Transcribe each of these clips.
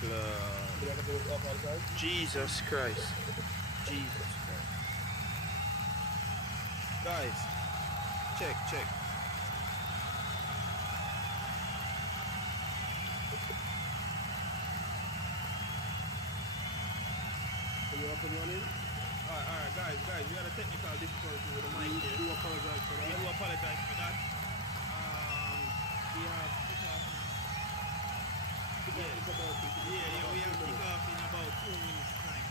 club. Jesus Christ. Jesus Christ. Guys, check. Are you up and running? Alright, guys, we had a technical difficulty with the mic here. We do apologize for that. We do apologize for that. We have kick off. We have kick off in about 2 minutes time.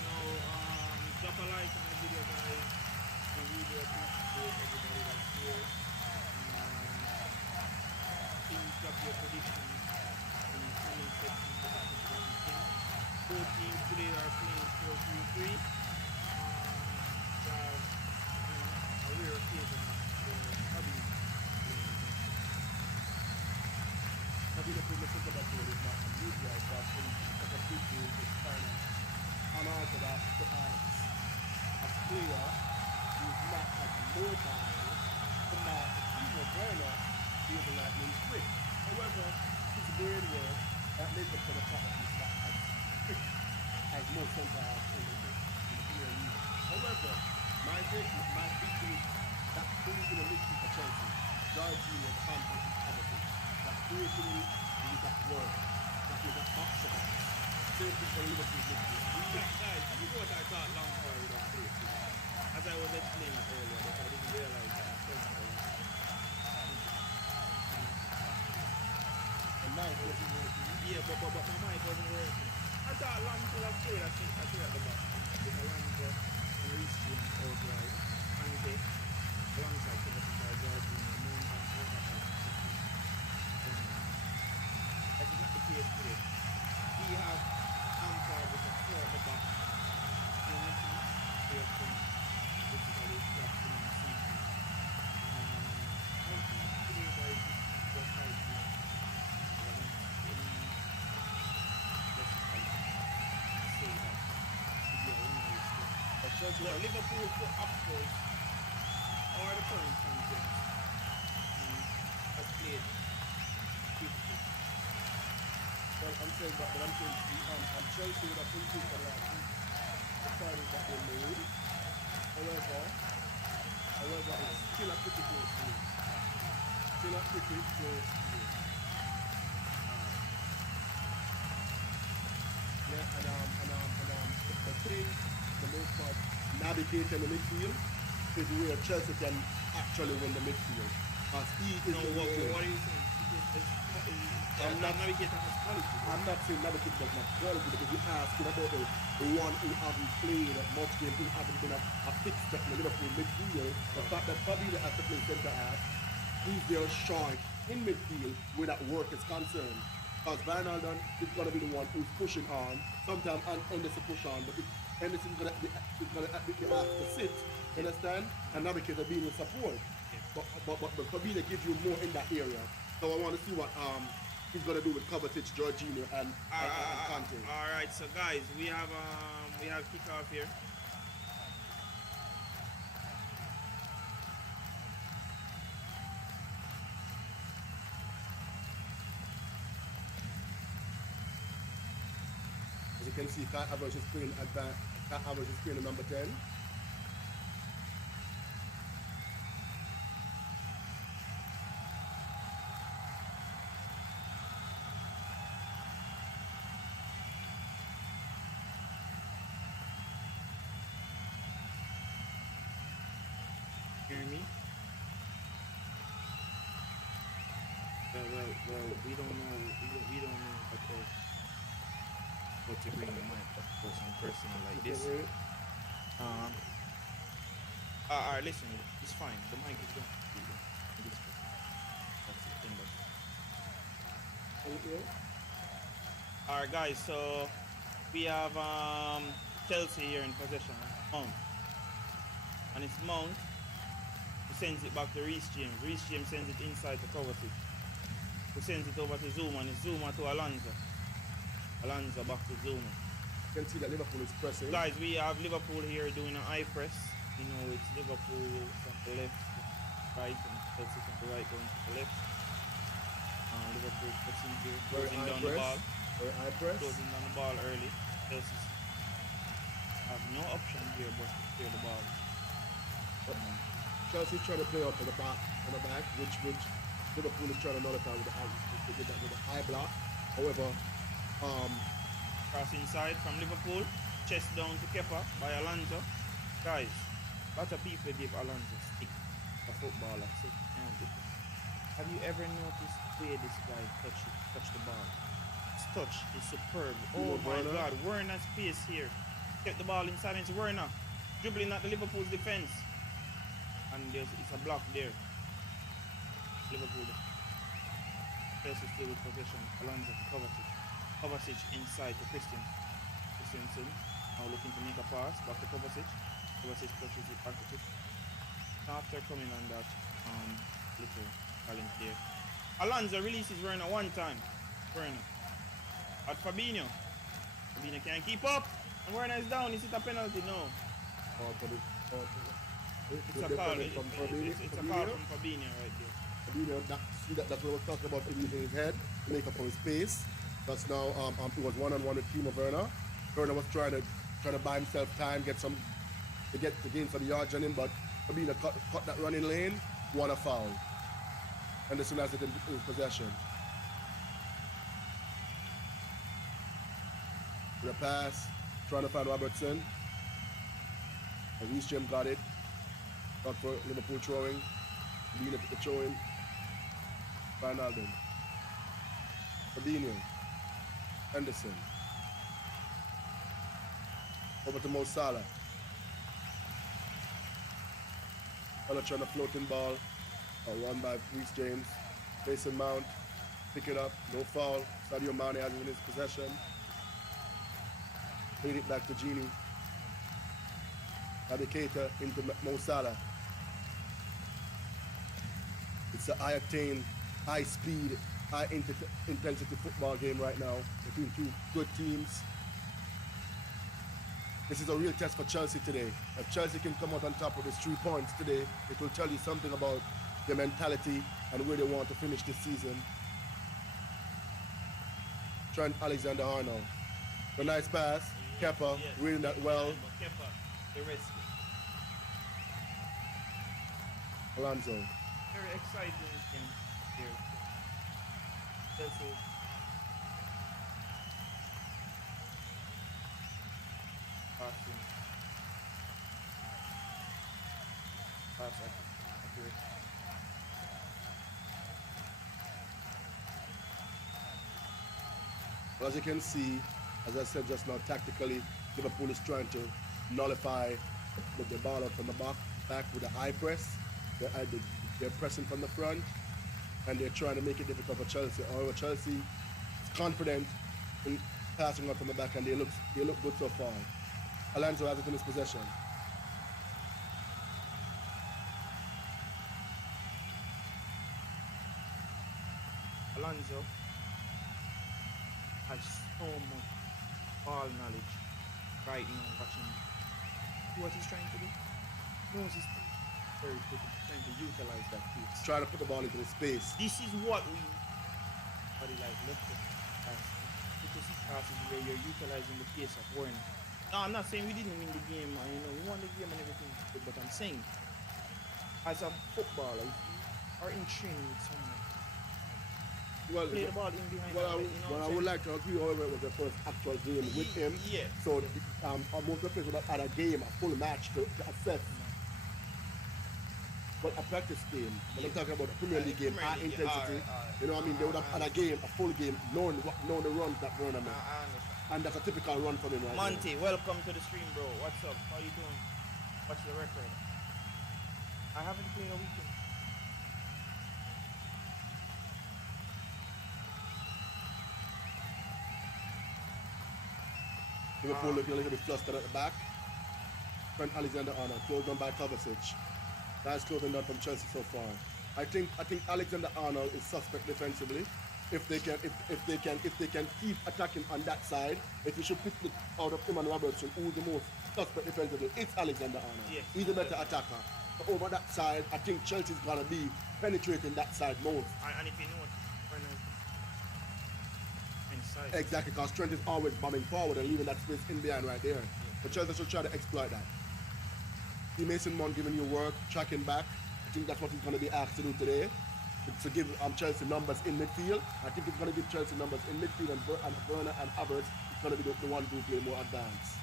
Now, drop a like on the video, guys. We really appreciate everybody that's here. Please drop your predictions in the comment section. Both teams today are playing 4-3-3. A rare occasion for Hobby. Maybe the people think about it is not a new guy, but in a big game, it's kind of unorthodox to ask a player who's not as mobile to mark a team of burner using lightning quick. However, his brain work that makes up for the fact that he's not as quick as most centers in the Premier League. However, my big thing that brings in a midfield for Chelsea, Jorginho, the confidence is everything. That creativity is that work. That is a box to box. Same thing for Liverpool midfield. Guys, this is what I thought Lampard would have played today. As I was explaining earlier, but I didn't realize that. And now it wasn't working. Yeah, but my mind wasn't working. I thought Lampard would have played, I think at the back. With Alonso and Reece James out wide. And they, alongside Jorginho, Mount and Overton. That is not the case today. We have Lampard with a 4 at the back. Basically, captain and center. I think today, guys, was fighting. Say that to be a winner. But Liverpool for up close are the current champions. Has played 50. Well, I'm saying that, but I'm saying Chelsea would have been too for last week. The signings that they made. However, it's still a pretty close game. Still a pretty close game. Yeah, and the thing, the most part, navigating the midfield is where Chelsea can actually win the midfield. As he is the What are you saying? I'm not navigating his quality. I'm not saying navigating does not quality because you're asking about the one who haven't played much game, who haven't been a fixed in the Liverpool midfield. The fact that Fabinho has to play centre half, he's there short in midfield where that work is concerned. Because Wijnaldum is going to be the one who's pushing on. Sometimes Henderson push on, but Henderson is going to be asked to sit, understand? And Navigator being in support. But Fabinho gives you more in that area. So I want to see what he's going to do with Kovacic, Jorginho, and Kante. Alright, so guys, we have kickoff here. As you can see, Cat Average is playing at that. Cat Average is playing number 10. Hear me? Well, we don't know of course what to bring the mic up for some personal like this. Alright, listen, it's fine. The mic is going to be this way. That's the thing. Alright guys, so we have Chelsea here in possession. Mount. And it's Mount. He sends it back to Reece James. Reece James sends it inside to Kovacic. He sends it over to Zuma, and it's Zuma to Alonso. Alonso back to Zuma. You can see that Liverpool is pressing. Guys, we have Liverpool here doing an eye press. You know, it's Liverpool from the left, right, and Chelsea from the right going to the left. Liverpool pressing here, closing down the ball. Or high press. closing down the ball early. Chelsea have no option here but to clear the ball. Chelsea trying to play up to the back, on the back, which Liverpool is trying to nullify with the high block. However, cross inside from Liverpool, chest down to Kepa by Alonso. Guys, lots of people give Alonso stick for footballer. So, have you ever noticed the way this guy touch the ball? His touch is superb. Oh my God, Werner's pace here. Kept the ball inside, it's Werner dribbling at the Liverpool's defense. And it's a block there. Liverpool. Chelsea still with possession. Alonso to Kovacic. Kovacic inside to Christensen. Now looking to make a pass. Back to Kovacic. Kovacic touches it back to Christensen. After coming on that little challenge there. Alonso releases Werner one time. Werner. At Fabinho. Fabinho can't keep up. And Werner is down. Is it a penalty? No. It's a call. It's a call from Fabinho right there. Fabinho, that's what I was talking about, him using his head to make up for his pace. That's now it was one-on-one with Timo Werner. Werner was trying to buy himself time, to gain some yards on him, but Fabinho cut that running lane, won a foul. And as soon as it in his possession. The pass, trying to find Robertson. And Reece James got it. Got for Liverpool throwing. Fabinho took the throw in. Wijnaldum. Fabinho. Henderson. Over to Mo Salah. Salah trying to floating ball. Won by Reece James. Mason Mount. Pick it up. No foul. Sadio Mane has it in his possession. Played it back to Gini. Naby Keita into Mo Salah. It's a high-octane, high-speed, high-intensity football game right now between two good teams. This is a real test for Chelsea today. If Chelsea can come out on top with these 3 points today, it will tell you something about their mentality and where they want to finish this season. Trent Alexander-Arnold. A nice pass. Kepa reading that well. Kepa, the rescue. Alonso. Very exciting thing here. Chelsea. Passing. Pass accurate. Well, as you can see, as I said just now, tactically, Liverpool is trying to nullify the ball out from the back with a high press. They're pressing from the front, and they're trying to make it difficult for Chelsea. However, Chelsea is confident in passing out from the back, and they look good so far. Alonso has it in his possession. Alonso has so much ball knowledge right now watching. See what he's trying to do? Knows he's very quick, trying to utilize that pace. Trying to put the ball into the space. This is what we body like left pass. Because he passes where you're utilizing the pace of Werner. No, I'm not saying we didn't win the game, and we won the game and everything, but I'm saying as a footballer, if you are in training with someone, Well, play the ball in behind. I would like to agree, however, it was the first actual game with him. Yeah. So most of the players would have had a game, a full match to assess. But a practice game, when I'm talking about a Premier League game, high intensity, you know what I mean? They would have had a game, a full game, knowing the runs that Werner made. And that's a typical run for him right Monty, welcome to the stream, bro. What's up? How you doing? What's the record? I haven't played a weekend. Liverpool looking a little bit flustered at the back. Trent Alexander-Arnold, closed on by Kovacic. Nice closing down from Chelsea so far. I think Alexander-Arnold is suspect defensively. If they can keep attacking on that side, if you should pick it out of him and Robertson, who's the most suspect defensively, it's Alexander-Arnold. Yes. He's a better attacker. But over that side, I think Chelsea's gonna be penetrating that side most. And if you know what, side. Exactly, because Trent is always bombing forward and leaving that space in behind right there. But Chelsea should try to exploit that. See Mason Mount giving you work, tracking back. I think that's what he's going to be asked to do today. To give Chelsea numbers in midfield. I think he's going to give Chelsea numbers in midfield, and Werner and Havertz is going to be the one who play more advanced.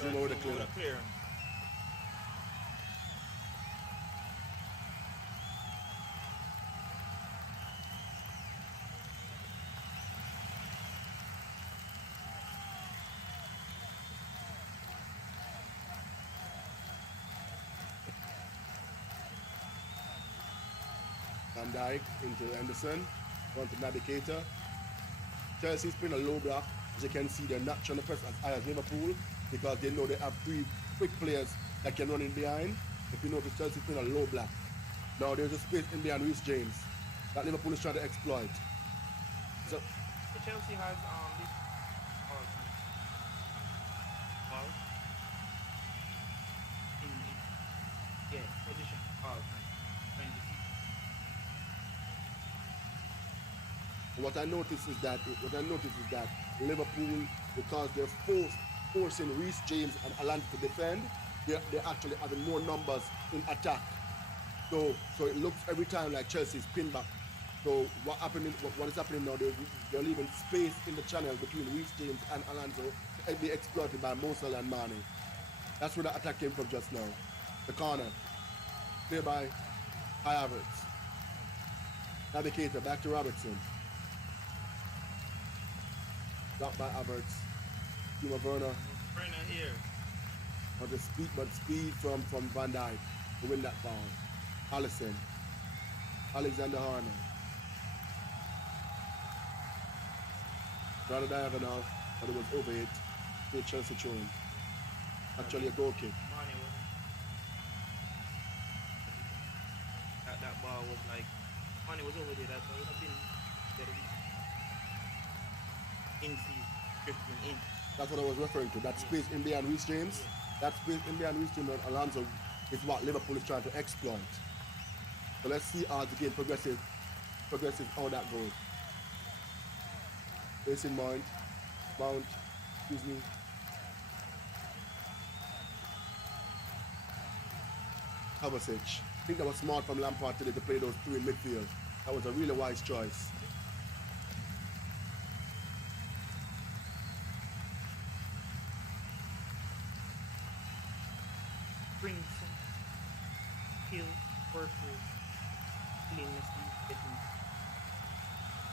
Zoom over the clear. Van Dijk into Anderson, on to Navigator. Chelsea's playing a low block. As you can see, they're not trying to press as high as Liverpool because they know they have 3 quick players that can run in behind. If you notice, Chelsea's playing a low block. Now there's a space in behind Reece James that Liverpool is trying to exploit. So Chelsea has this ball in position ball. What I noticed is that Liverpool, because they're forcing Reece James and Alonso to defend, they're actually having more numbers in attack. So it looks every time like Chelsea's pinned back. So what is happening now? They're leaving space in the channel between Reece James and Alonso to be exploited by Mo Salah and Mane. That's where the attack came from just now. The corner, clear by Havertz. Navigator back to Robertson. Blocked by Havertz. Timo Werner. Werner here. But speed from Van Dijk to win that ball. Alisson. Alexander-Arnold. Rather diagonal, but it was over it. Chelsea throwing. Actually a goal kick. That ball was like, Mane was over there. That would have been drifting in. That's what I was referring to. That space in behind Reece James. That space in behind Reece James and Alonso is what Liverpool is trying to exploit. So let's see how the game progresses how that goes. Mason Mount, excuse me. Kovacic. I think that was smart from Lampard today to play those 2 in midfield. That was a really wise choice. Bring some skill, work with cleanness,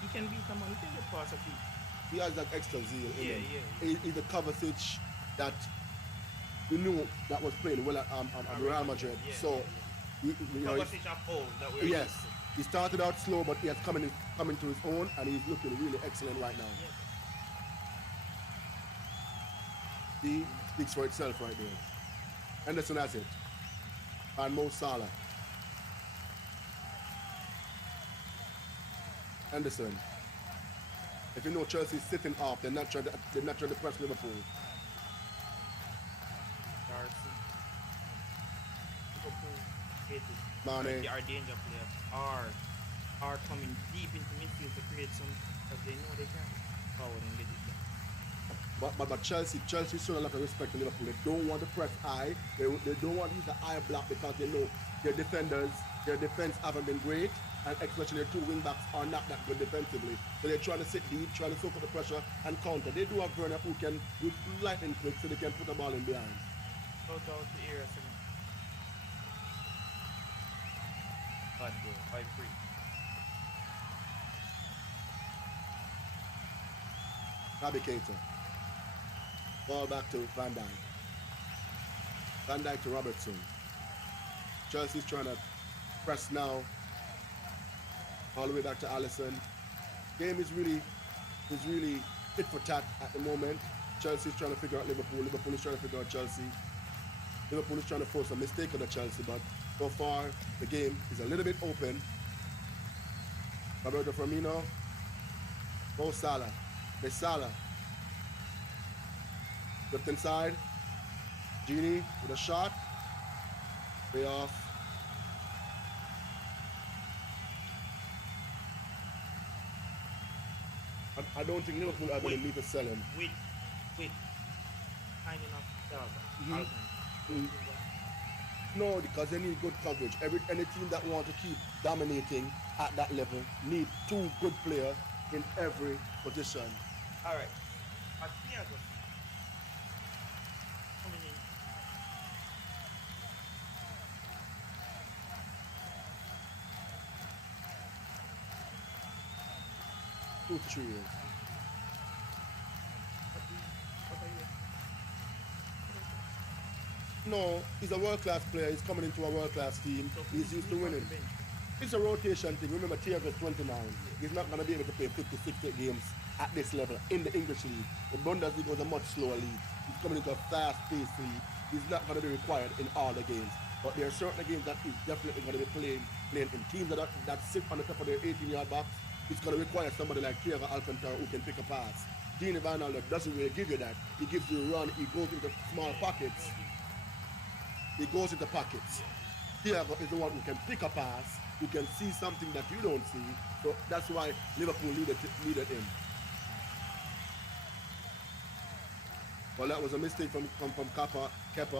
he can be someone who can get past a few. He has that extra zeal in him. Yeah. He's the Kovacic that we knew that was playing well at Real Madrid. You know, Kovacic of old that we're yes, he started out slow, but he has coming to his own, and he's looking really excellent right now. He speaks for itself right there. Henderson has it. And Mo Salah. Henderson. If you know Chelsea's sitting off, they're not trying to press Liverpool. Mane. Our danger players are coming deep into midfield to create some, because they know they can forward and get it done. But Chelsea's showing a lot of respect to Liverpool. They don't want to press high. They don't want to use the high block because they know their defense haven't been great, and especially their 2 wing backs are not that good defensively. So they're trying to sit deep, trying to soak up the pressure and counter. They do have Werner who can do lightning quick, so they can put the ball in behind. Out the area second. Bad goal, 5-3. Navigator. Ball back to Van Dijk. Van Dijk to Robertson. Chelsea's trying to press now. All the way back to Alisson. Game is really tit for tat at the moment. Chelsea's trying to figure out Liverpool. Liverpool is trying to figure out Chelsea. Liverpool is trying to force a mistake on the Chelsea, but so far the game is a little bit open. Roberto Firmino. Mo Salah. Salah. Left inside. Genie with a shot. Way off. I don't think Liverpool are going to need to sell him. Wait. Kind enough dog. Mhm. No, because they need good coverage. Any team that want to keep dominating at that level need two good players in every position. Alright. Thiago. Coming in. 2 to 3 years. No, he's a world-class player. He's coming into a world-class team. He's used to winning. It's a rotation thing. Remember, Thiago is 29. He's not going to be able to play 50, 60 games at this level in the English league. The Bundesliga was a much slower league. He's coming into a fast-paced league. He's not going to be required in all the games. But there are certain games that he's definitely going to be playing in teams that sit on the top of their 18-yard box. It's going to require somebody like Thiago Alcantara who can pick a pass. Gini Van Alder doesn't really give you that. He gives you a run. He goes into small pockets. He goes into pockets. Thiago is the one who can pick a pass, who can see something that you don't see. So that's why Liverpool needed him. Well, that was a mistake from Kepa.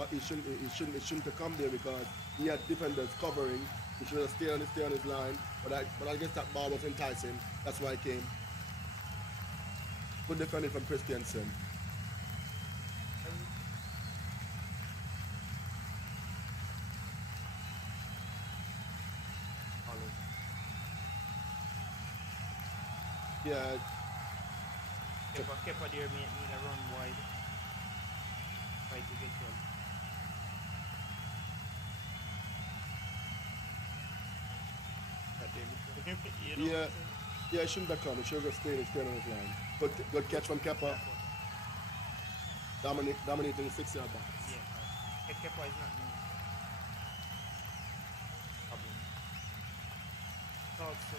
He shouldn't have come there because he had defenders covering. He should have stayed on his line. But I guess that ball was enticing. That's why he came. Good defending from Christiansen. Yeah. Kepa there need a run wide. Try to get one. You know Yeah, it shouldn't have come. It should have stayed on his line. Good catch from Kepa. Dominating the 6-yard box. Yeah, Kepa is not new. Problem. Also,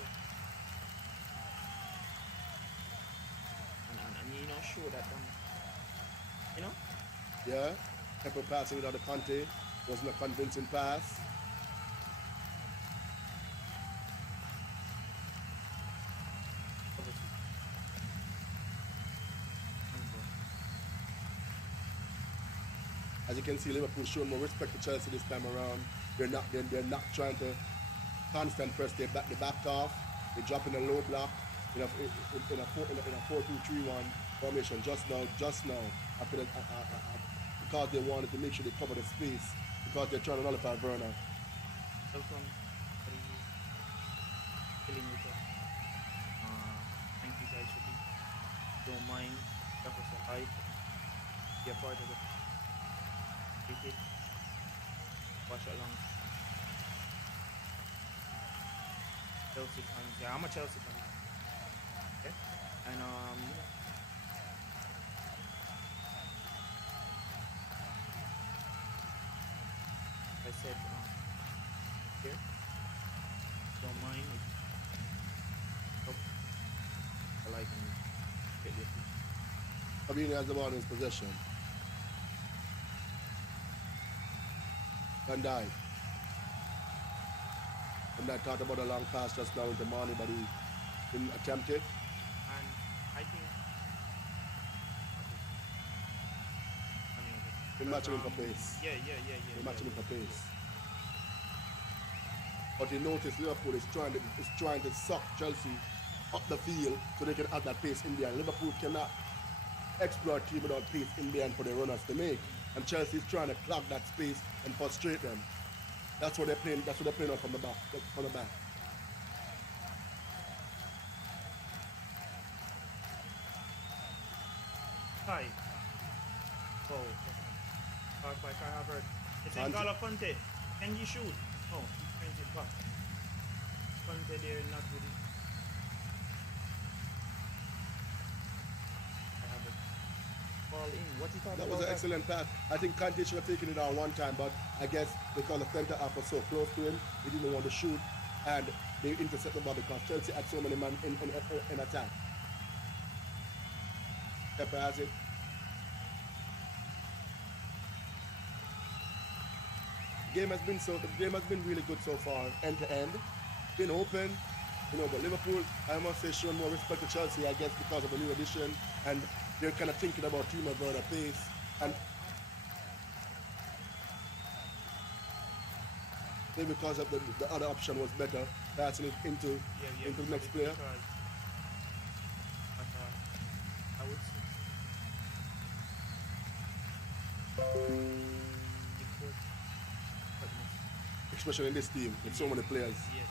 and you know, show that you know? Yeah, Kepa passing without a Conte. Wasn't a convincing pass. As you can see, Liverpool showing more respect to Chelsea this time around. They're not trying to constant press. They backed off. They drop in a low block in a 4-2-3-1 formation just now after that, because they wanted to make sure they cover the space because they're trying to nullify Werner. Welcome. Killing with us. Thank you guys for being. Don't mind. Drop us a like. Be a part of it. It. Watch along. Chelsea fans. Yeah, I'm a Chelsea fan. Okay? And I said here. Don't mind it. Oh, I like him. Get your feet. Fabinho has the ball in his possession. Van Dijk thought about a long pass just now into Mane, but he didn't attempt it. And I think He's matching him for pace. Yeah. He's matching him for pace. But you notice Liverpool is trying to suck Chelsea up the field so they can add that pace in there. Liverpool cannot exploit team without pace in the end for the runners to make. And Chelsea is trying to clog that space and frustrate them. That's what they're playing. That's what they're playing on from the back. Hi. Oh. Back by Kai Havertz. It's N'Golo Conte. Can you shoot? Oh, he brings it back. Conte there, not with it. Ball in. What he thought That was an excellent pass. I think Conte should have taken it on one time, but I guess because the centre half was so close to him, he didn't want to shoot, and they intercepted the ball because Chelsea had so many men in attack. Kepa has it. the game has been really good so far, end to end. Been open, you know, but Liverpool, I must say, showing more respect to Chelsea, I guess, because of the new addition, and they're kind of thinking about Timo Werner pace, and maybe because of the other option was better, passing it into the next player. I would say. Especially in this team with so many players. Yes.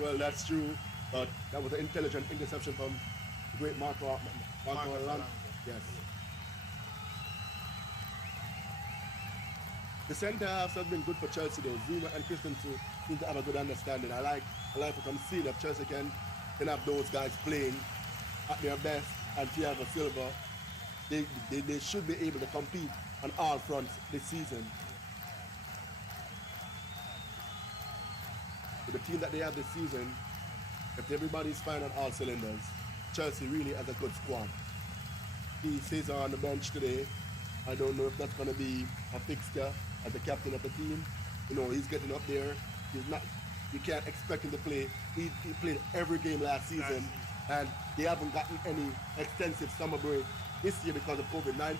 Well, that's true, but that was an intelligent interception from the great Marco Alonso. Yes. The centre halves have been good for Chelsea though. Zuma and Christensen seem to have a good understanding. I like what I'm seeing that Chelsea can have those guys playing at their best, and Thiago Silva. They should be able to compete on all fronts this season. With the team that they have this season, if everybody's fine on all cylinders, Chelsea really has a good squad. He says on the bench today. I don't know if that's going to be a fixture as the captain of the team. You know, he's getting up there. He's not. You can't expect him to play. He played every game last season, and they haven't gotten any extensive summer break this year because of COVID-19.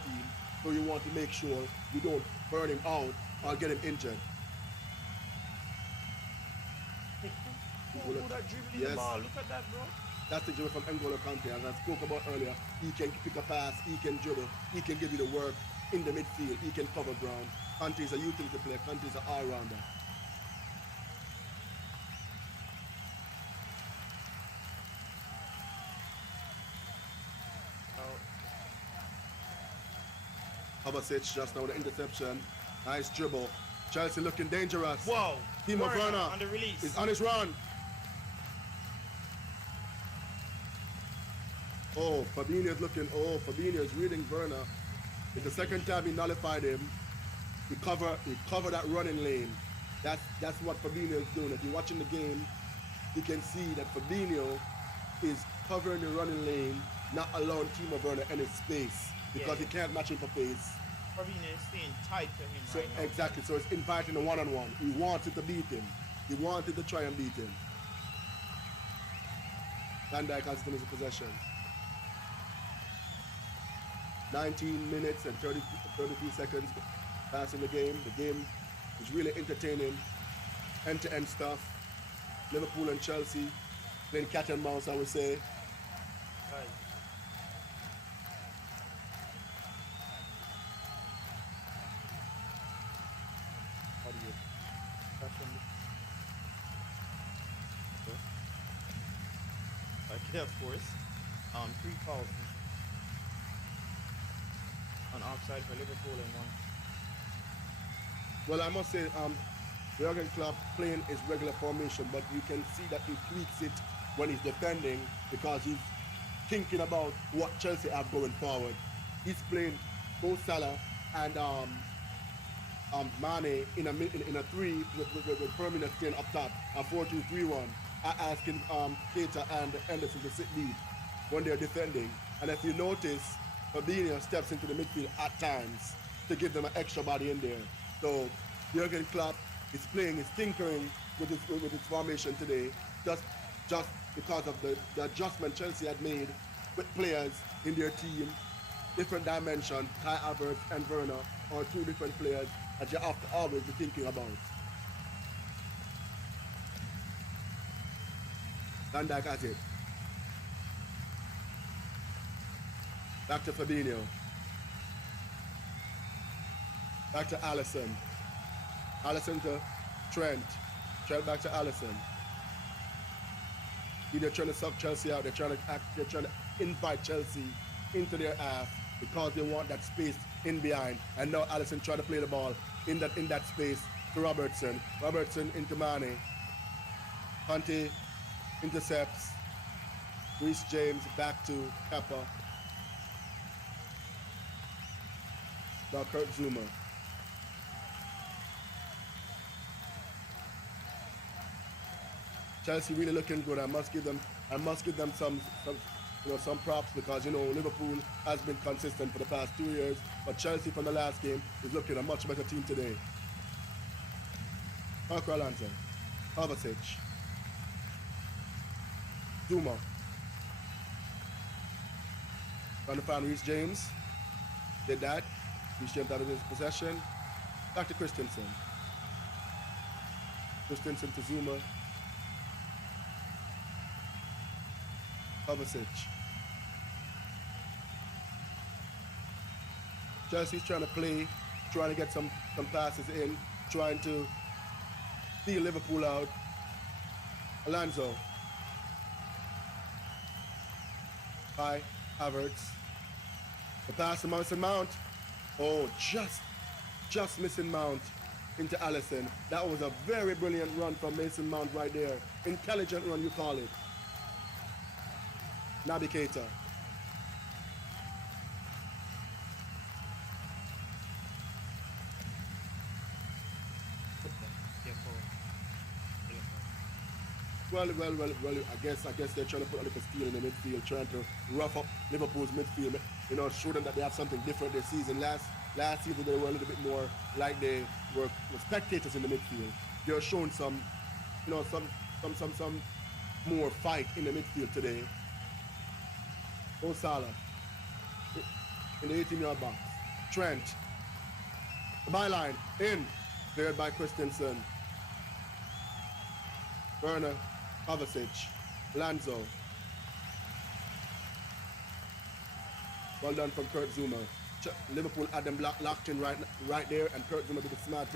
So you want to make sure you don't burn him out or get him injured. That dribbling the ball. Look at that, bro. That's the dribble from N'Golo Kante. As I spoke about earlier, he can pick a pass, he can dribble, he can give you the work in the midfield, he can cover ground. Kante is a utility player, Kante is an all-rounder. Kovacic just now with the interception. Nice dribble. Chelsea looking dangerous. Wow. Timo Werner on the release. is on his run. Oh, Fabinho is reading Werner. It's the second time he nullified him. He covered that running lane. That's what Fabinho is doing. If you're watching the game, you can see that Fabinho is covering the running lane, not allowing Timo Werner any space because he can't match him for pace. Fabinho is staying tight to him So right now. exactly, so it's inviting a one-on-one. He wanted to beat him. He wanted to try and beat him. Van Dijk has finished the possession. 19 minutes and 33 seconds passing the game. The game is really entertaining. End-to-end stuff. Liverpool and Chelsea playing cat and mouse, I would say. Right. Okay, of course. 3 calls on offside for Liverpool and 1. Well, I must say, Jurgen Klopp playing his regular formation, but you can see that he tweaks it when he's defending because he's thinking about what Chelsea have going forward. He's playing both Salah and Mane in a 3 with Firmino staying up top, a 4-2-3-1. Asking Keita and Henderson to sit deep when they're defending. And if you notice, Fabinho steps into the midfield at times to give them an extra body in there. So Jurgen Klopp is tinkering with his formation today, just because of the adjustment Chelsea had made with players in their team, different dimension. Kai Havertz and Werner are 2 different players that you have to always be thinking about. Van Dijk has it. Back to Fabinho. Back to Alisson. Alisson to Trent. Trent back to Alisson. They're trying to suck Chelsea out. They're trying to invite Chelsea into their half because they want that space in behind. And now Alisson trying to play the ball in that space to Robertson. Robertson into Mane. Kante intercepts. Reece James back to Kepa. Now Kurt Zuma. Chelsea really looking good. I must give them some props because, Liverpool has been consistent for the past 2 years, but Chelsea from the last game is looking a much better team today. Marco Alonso, Kovacic, Zuma, trying to find Reece James, did that. Reece James out of his possession. Back to Christensen. Christensen to Zuma. Kovacic. Chelsea's trying to play, trying to get some passes in, trying to steal Liverpool out. Alonso. By Havertz. The pass to Mason Mount. Oh, just missing Mount into Alisson. That was a very brilliant run from Mason Mount right there. Intelligent run, you call it. Naby Keita. Well, I guess they're trying to put a little steel in the midfield, trying to rough up Liverpool's midfield, show them that they have something different this season. Last season they were a little bit more like they were spectators in the midfield. They're showing some more fight in the midfield today. Mo Salah in the 18-yard box. Trent. The byline in. Cleared by Christensen. Werner. Kovacic. Lanzo. Well done from Kurt Zuma. Liverpool had them locked in right there, and Kurt Zuma did the smart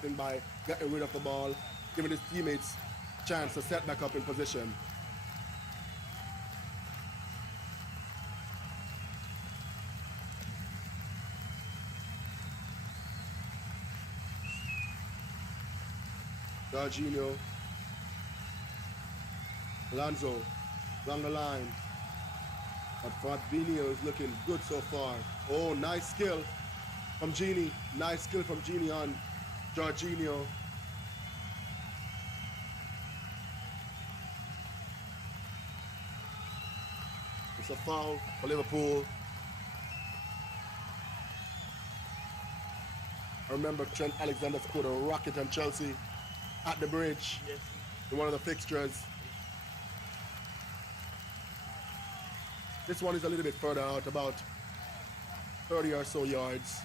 thing by getting rid of the ball, giving his teammates a chance to set back up in position. Jorginho. Alonso along the line. But Fabinho is looking good so far. Oh, nice skill from Gini. Nice skill from Gini on Jorginho. It's a foul for Liverpool. I remember Trent Alexander scored a rocket on Chelsea at the bridge. Yes. In one of the fixtures. This one is a little bit further out, about 30 or so yards.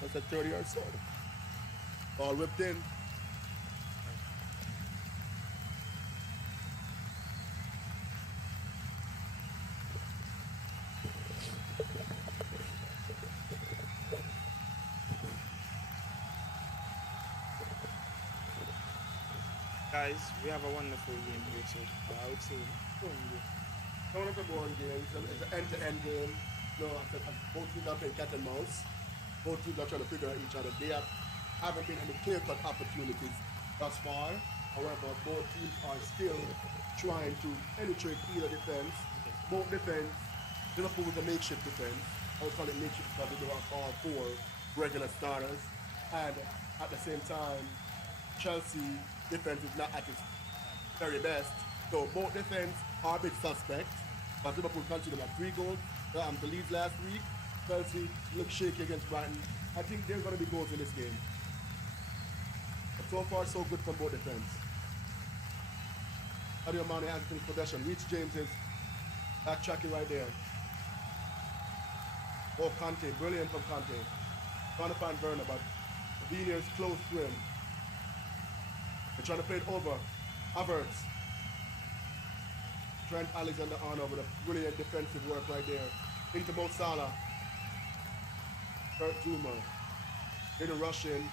That's at 30 or so. Ball whipped in. Guys, we have a wonderful game here, so I would say One of the board games, it's an end-to-end game. Both teams are playing cat and mouse. Both teams are trying to figure out each other. They haven't been any clear-cut opportunities thus far. However, both teams are still trying to penetrate either defense. Both defense, Liverpool with a makeshift defense. I would call it makeshift because they have all four regular starters. And at the same time, Chelsea defense is not at its very best. So both defense are a bit suspect. But Liverpool considered them at 3 goals. The Leeds last week. Chelsea looked shaky against Brighton. I think there's going to be goals in this game. But so far, so good from both defense. Sadio Mane has finished possession. Reece James is backtracking right there. Oh, Conte. Brilliant from Conte. Trying to find Werner, but Fabinho is close to him. They're trying to play it over. Havertz. Trent Alexander-Arnold with a brilliant defensive work right there. Into Mo Salah. Kurt Zuma. Didn't rush in.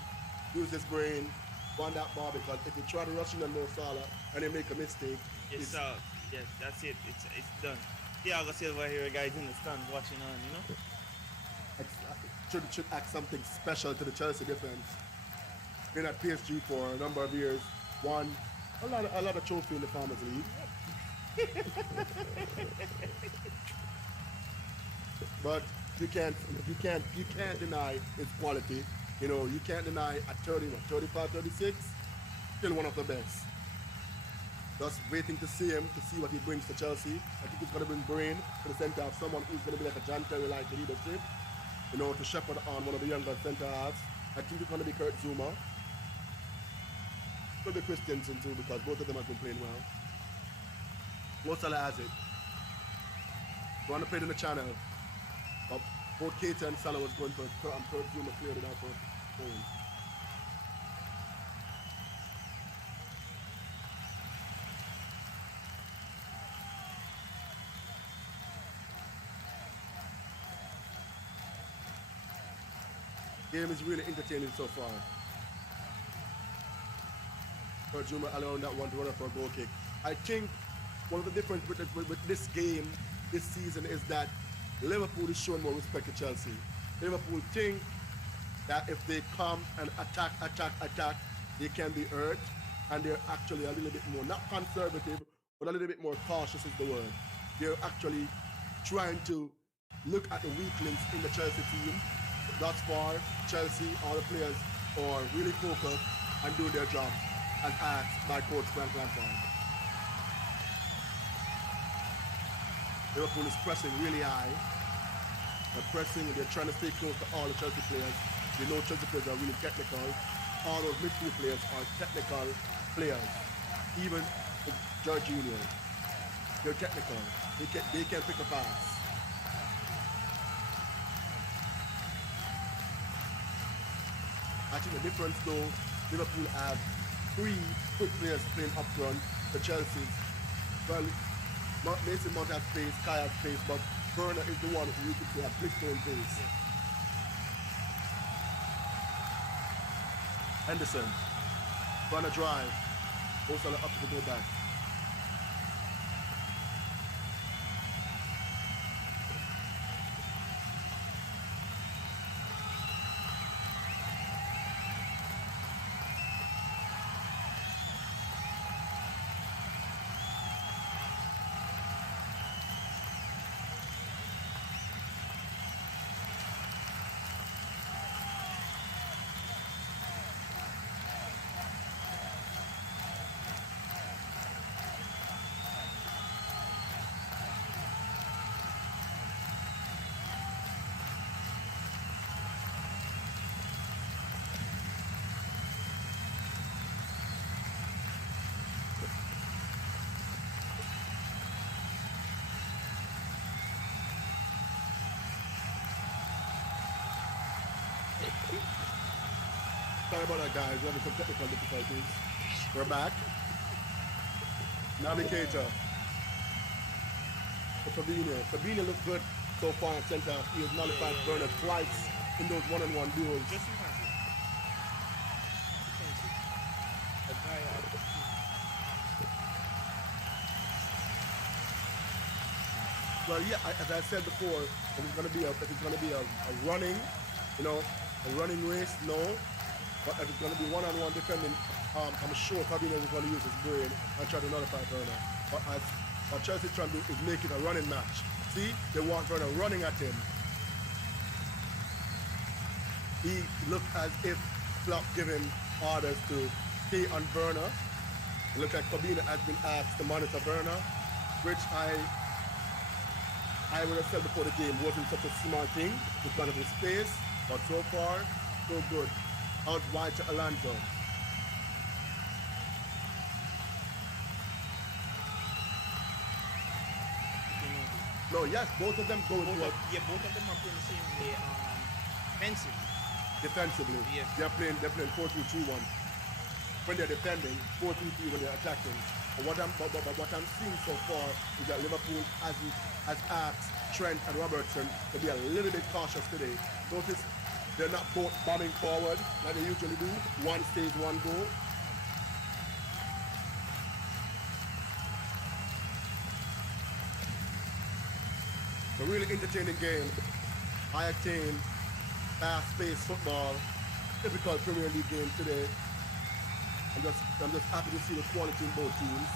Use his brain. Won that ball because if you try to rush in on Mo Salah and they make a mistake. yes, sir. Yes, that's it. It's done. Thiago Silva here, guys, in the stands watching on, you know? Should act something special to the Chelsea defense. Been at PSG for a number of years. Won a lot of trophy in the Farmers League. But you can't deny its quality. You can't deny at 30, 35, 36. still one of the best. Just waiting to see him, to see what he brings to Chelsea. I think he's going to bring brain to the centre half, someone who's going to be like a John Terry-like leadership, you know, to shepherd on one of the younger centre halves. I think it's going to be Kurt Zuma. Could be Christensen too, because both of them have been playing well. Mo Salah has it. We want to play it in the channel. Both Keita and Salah was going for Kurt Zuma cleared it out for home. Game is really entertaining so far. Kurt Zuma allowing that one to run up for a goal kick. I think one of the difference with this game this season is that Liverpool is showing more respect to Chelsea. Liverpool think that if they come and attack, they can be hurt, and they're actually a little bit more, not conservative, but a little bit more cautious is the word. They're actually trying to look at the weak links in the Chelsea team. Thus far, Chelsea, all the players are really focused and do their job as asked by Coach Frank Lampard. Liverpool is pressing really high. They're pressing, they're trying to stay close to all the Chelsea players. They know Chelsea players are really technical. All those midfield players are technical players. Even Jorginho, they're technical. They can pick a pass. I think the difference though, Liverpool have 3 quick players playing up front. The Chelsea's, well, Mason Mount has pace, Kai has pace, but Werner is the one who you could say a blistering pace. Yeah. Henderson, run a drive, also up to the go back. Sorry about that, guys. We're having some technical difficulties. We're back. Naby Keita. Fabinho looks good so far at centre. He has nullified Werner twice in those one-on-one duels. Well, yeah, as I said before, if it's going to be a running, you know, a running race, no. But if it's going to be one-on-one defending, I'm sure Fabinho is going to use his brain and try to nullify Werner. But as what Chelsea's trying to do is make it a running match. See, they want Werner running at him. He looked as if Klopp gave him orders to stay on Werner. It looks like Fabinho has been asked to monitor Werner, which I would have said before the game wasn't such a smart thing because of his pace, but so far, so good. Out wide to Alonso. No, yes, both of them go into yeah, both of them are playing the same way defensively. Yes. They're playing 4-2-3-1. When they're defending, 4-3-3 when they're attacking. But what I'm seeing so far is that Liverpool has asked Trent and Robertson to be a little bit cautious today. Notice they're not both bombing forward like they usually do. One stays, one goal. A really entertaining game. High octane, fast-paced football. Typical Premier League game today. I'm just happy to see the quality in both teams.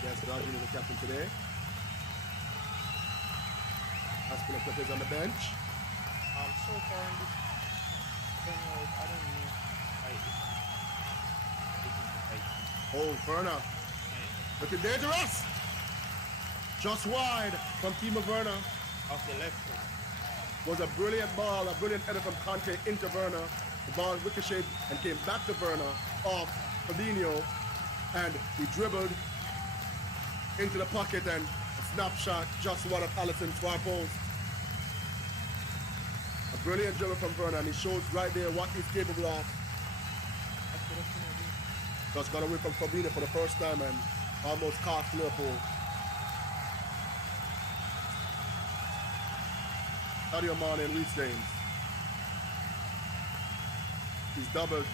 Yes, Darwin is the captain today. Aspilicueta is on the bench. So far in this, I don't know. Oh, Werner. Looking dangerous. Just wide from Timo Werner. Off the left foot. Was a brilliant ball, a brilliant header from Conte into Werner. The ball ricocheted and came back to Werner off Fabinho, and he dribbled into the pocket and a snapshot just wide of Alisson's far post. A brilliant dribble from Werner, and he shows right there what he's capable of. Just got away from Fabinho for the first time and almost cost Liverpool. Sadio Mane and Reece James. He's doubled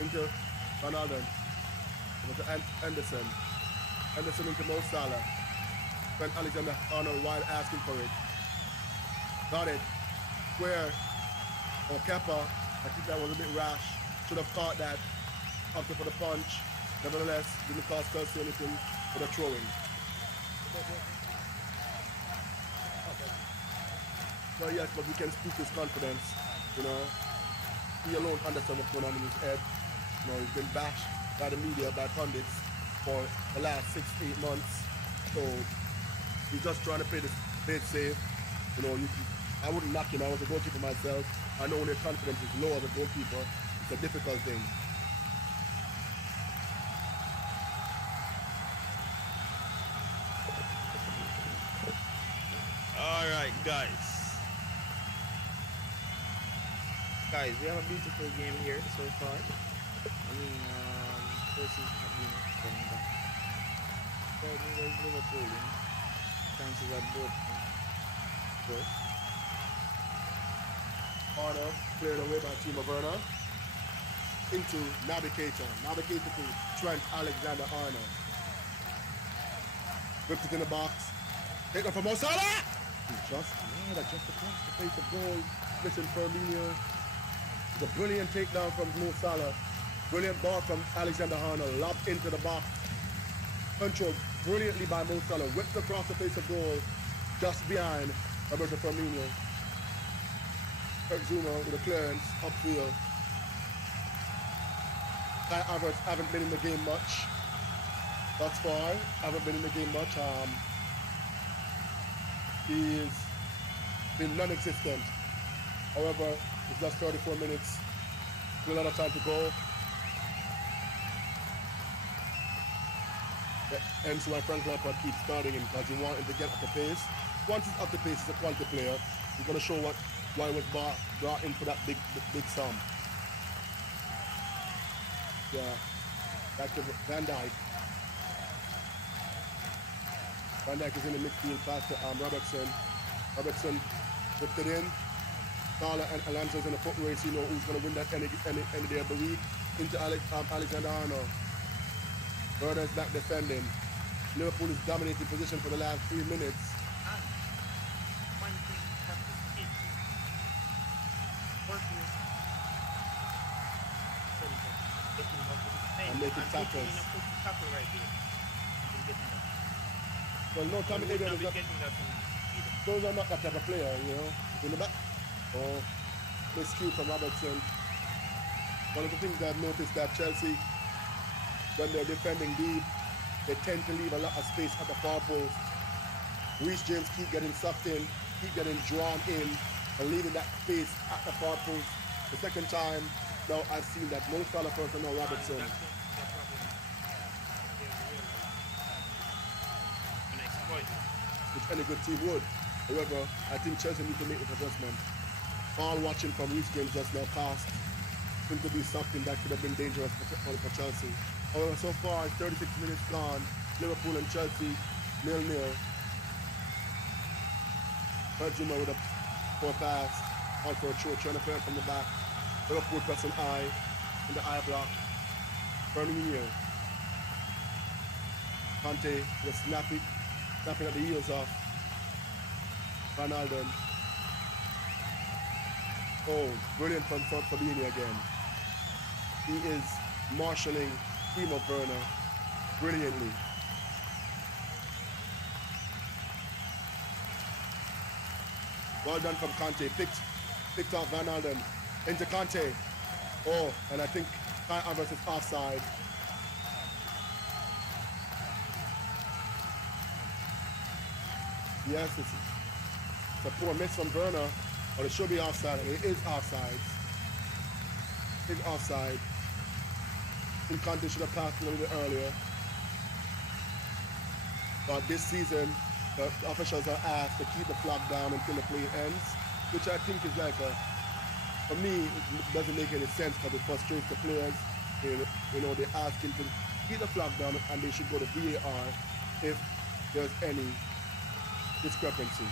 into Van Alden. Into Anderson. Anderson into Mo Salah. Trent Alexander-Arnold wide asking for it. Got it. Square. Or Kepa. I think that was a bit rash. Should have caught that. Opted for the punch. Nevertheless, didn't cost Chelsea anything for the throwing. Well, yes, but we can speak his confidence, you know. He alone understands what's going on in his head. You know, he's been bashed by the media, by pundits for the last 6-8 months. So he's just trying to play it safe. You know, I wouldn't knock him. I was a goalkeeper myself. I know when your confidence is low as a goalkeeper, it's a difficult thing. All right, guys. Guys, we have a beautiful game here so far. I mean, Chelsea have been going back. So there's Liverpool, you know. Chances are both. Arnold cleared away by Timo Werner into Navigator. Navigator to Trent Alexander-Arnold. Whipped it in the box. Take it from Mo Salah! Just across the face of goal. Listen, Firmino. The brilliant takedown from Mo Salah. Brilliant ball from Alexander-Arnold. Lobbed into the box. Controlled brilliantly by Mo Salah. Whipped across the face of goal. Just behind Roberto Firmino. Kurt Zuma with a clearance upfield. Kai Havertz haven't been in the game much. Thus far, haven't been in the game much. He's been non-existent. However, it's just 34 minutes. Still a lot of time to go. Hence why Frank Lampard keeps starting him, because he wants him to get up the pace. Once he's up the pace, he's a quality player. He's going to show why he was brought in for that big sum. Yeah. Back to Van Dijk. Van Dijk is in the midfield, pass to Robertson. Robertson whipped it in. Salah and Alonso's in a foot race. You know who's going to win that any day of the week. Into Alexander-Arnold. Werner's back defending. Liverpool is dominating position for the last 3 minutes. One thing that is working. And making tackles. Tackle right there. Well, no, Tommy Abraham is not. Those are not that type of player, you know. In the back. Oh, miscue from Robertson. One of the things I've noticed that Chelsea, when they're defending deep, they tend to leave a lot of space at the far post. Reece James keep getting sucked in, keep getting drawn in, and leaving that space at the far post. The second time, now I've seen that Mo Salah first and now Robertson. Which any good team would. However, I think Chelsea need to make this adjustment. All watching from Reece James just now passed. Seemed to be something that could have been dangerous for Chelsea. However, so far, 36 minutes gone. Liverpool and Chelsea, 0-0. Zuma with a poor pass. On for a throw, trying to play from the back. Liverpool pressing high in the eye block. Firmino. Conte was snapping at the heels of Van Alden. Oh, brilliant from Fabinho again. He is marshalling Timo Werner brilliantly. Well done from Conte. Picked off Van Alden into Conte. Oh, and I think Kai Havertz is offside. Yes, it's a poor miss from Werner, but it should be offside, and it is offside. It's offside. I think Conte should have passed a little bit earlier. But this season, the officials are asked to keep the flag down until the play ends, which I think is like for me, it doesn't make any sense because it frustrates the players. You know, they're asking to keep the flag down and they should go to VAR if there's any discrepancy.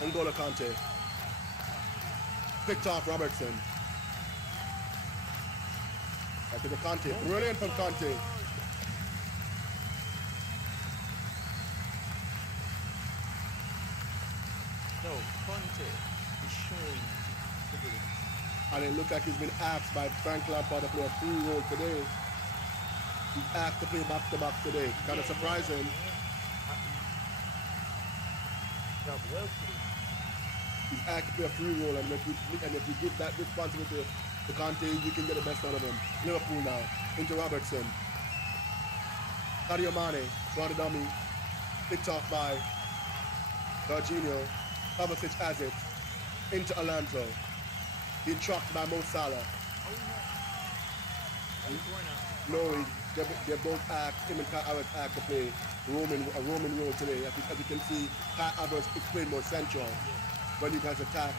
N'Golo Kante. Picked off Robertson. Back to the Kante. Brilliant from Kante. So, Conte is showing ability. And it looked like he's been asked by Frank Lampard to play a free role today. He's asked to play back-to-back today. Kind of surprising. Job well played. He's asked to play a free role, and if you give that responsibility to Conte, you can get the best out of him. Liverpool now, into Robertson. Sadio Mane, brought a dummy. Picked off by Jorginho. Kovacic has it. Into Alonso. Being trapped by Mo Salah. No, they're both asked, him and Kai Havertz asked to play a Roman role today. As you can see, Kai Havertz is playing more central. When you guys attack,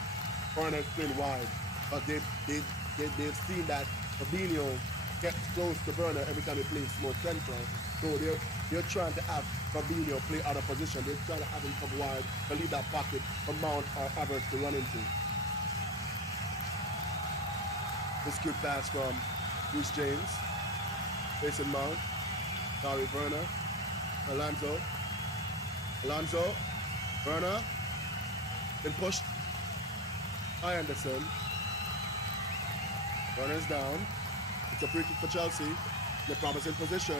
Werner is playing wide. But they've seen that Fabinho gets close to Werner every time he plays more central. So they're trying to have Fabinho play out of position. They're trying to have him come wide to leave that pocket for Mount or Havertz to run into. This good pass from Bruce James. Mason Mount. Sorry, Werner. Alonso. Werner. Been pushed by Anderson. Werner's down. It's a free kick for Chelsea. They're promising position.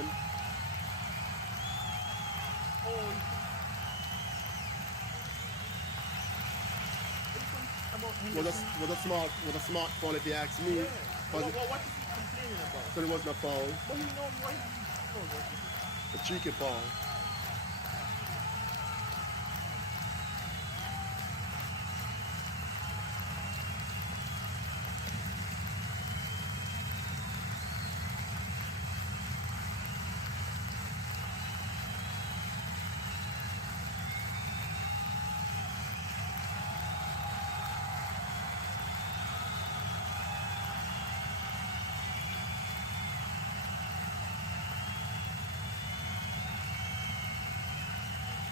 Was a smart foul if you ask me. Yeah. What is he complaining about? So it wasn't a foul. But you know why he A cheeky foul.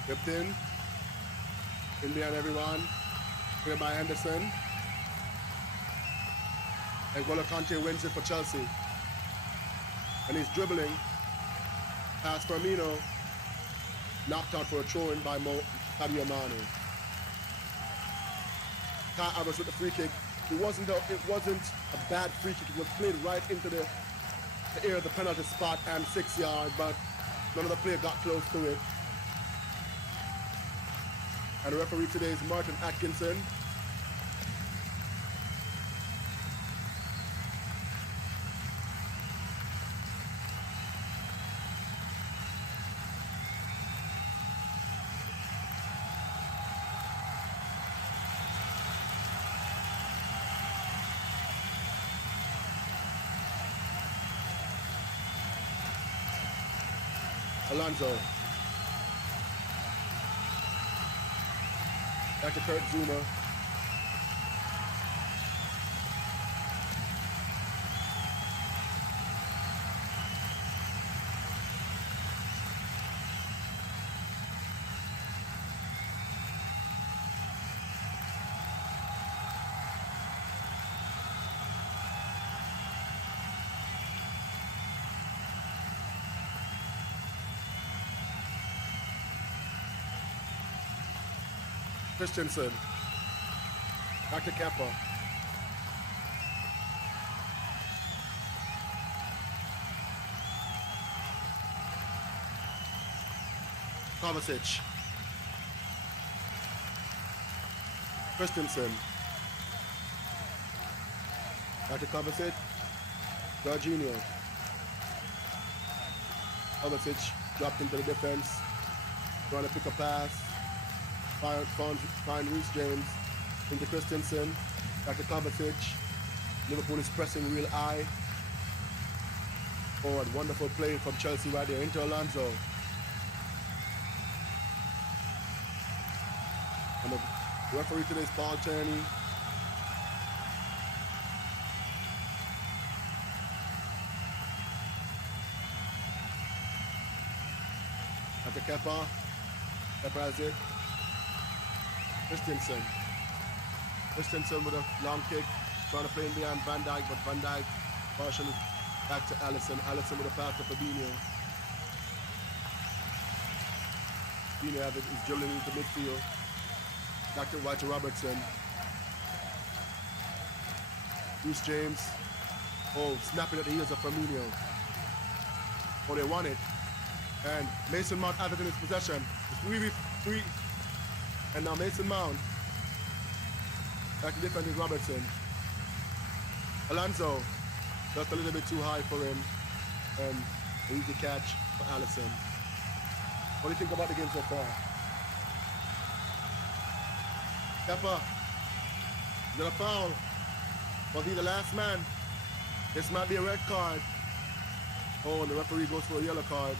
Whipped in behind everyone. Cleared by Henderson. N'Golo Kante wins it for Chelsea. And he's dribbling. Pass Firmino. Knocked out for a throw-in by Sadio Mane. Kai Havertz with the free kick. It wasn't a bad free kick. It was played right into the area of the penalty spot and 6 yards, but none of the player got close to it. And the referee today is Martin Atkinson. Alonso. Back to Kurt Zuma. Christensen. Back to Kepa. Kovacic. Christensen. Back to Kovacic. Jorginho. Kovacic dropped into the defense. Trying to pick a pass. Find Reece James. Into Christensen. Back to Kovacic. Liverpool is pressing real high. Forward. Wonderful play from Chelsea right there. Into Alonso. And the referee today is Paul Turney. After Kepa. Kepa has it. Christensen. Christensen with a long kick. Trying to play in behind Van Dijk, but Van Dijk partially back to Alisson. Alisson with a pass to Fabinho. Fabinho has it. He's dribbling into midfield. Back to right to Robertson. Reece James. Oh, snapping at the heels of Firmino. Oh, they won it. And Mason Mount has it in his possession. It's 3v3. And now Mason Mount. Back to defend is Robertson. Alonso. Just a little bit too high for him. And an easy catch for Alisson. What do you think about the game so far? Kepa. Is it a foul? Was he the last man? This might be a red card. Oh, and the referee goes for a yellow card.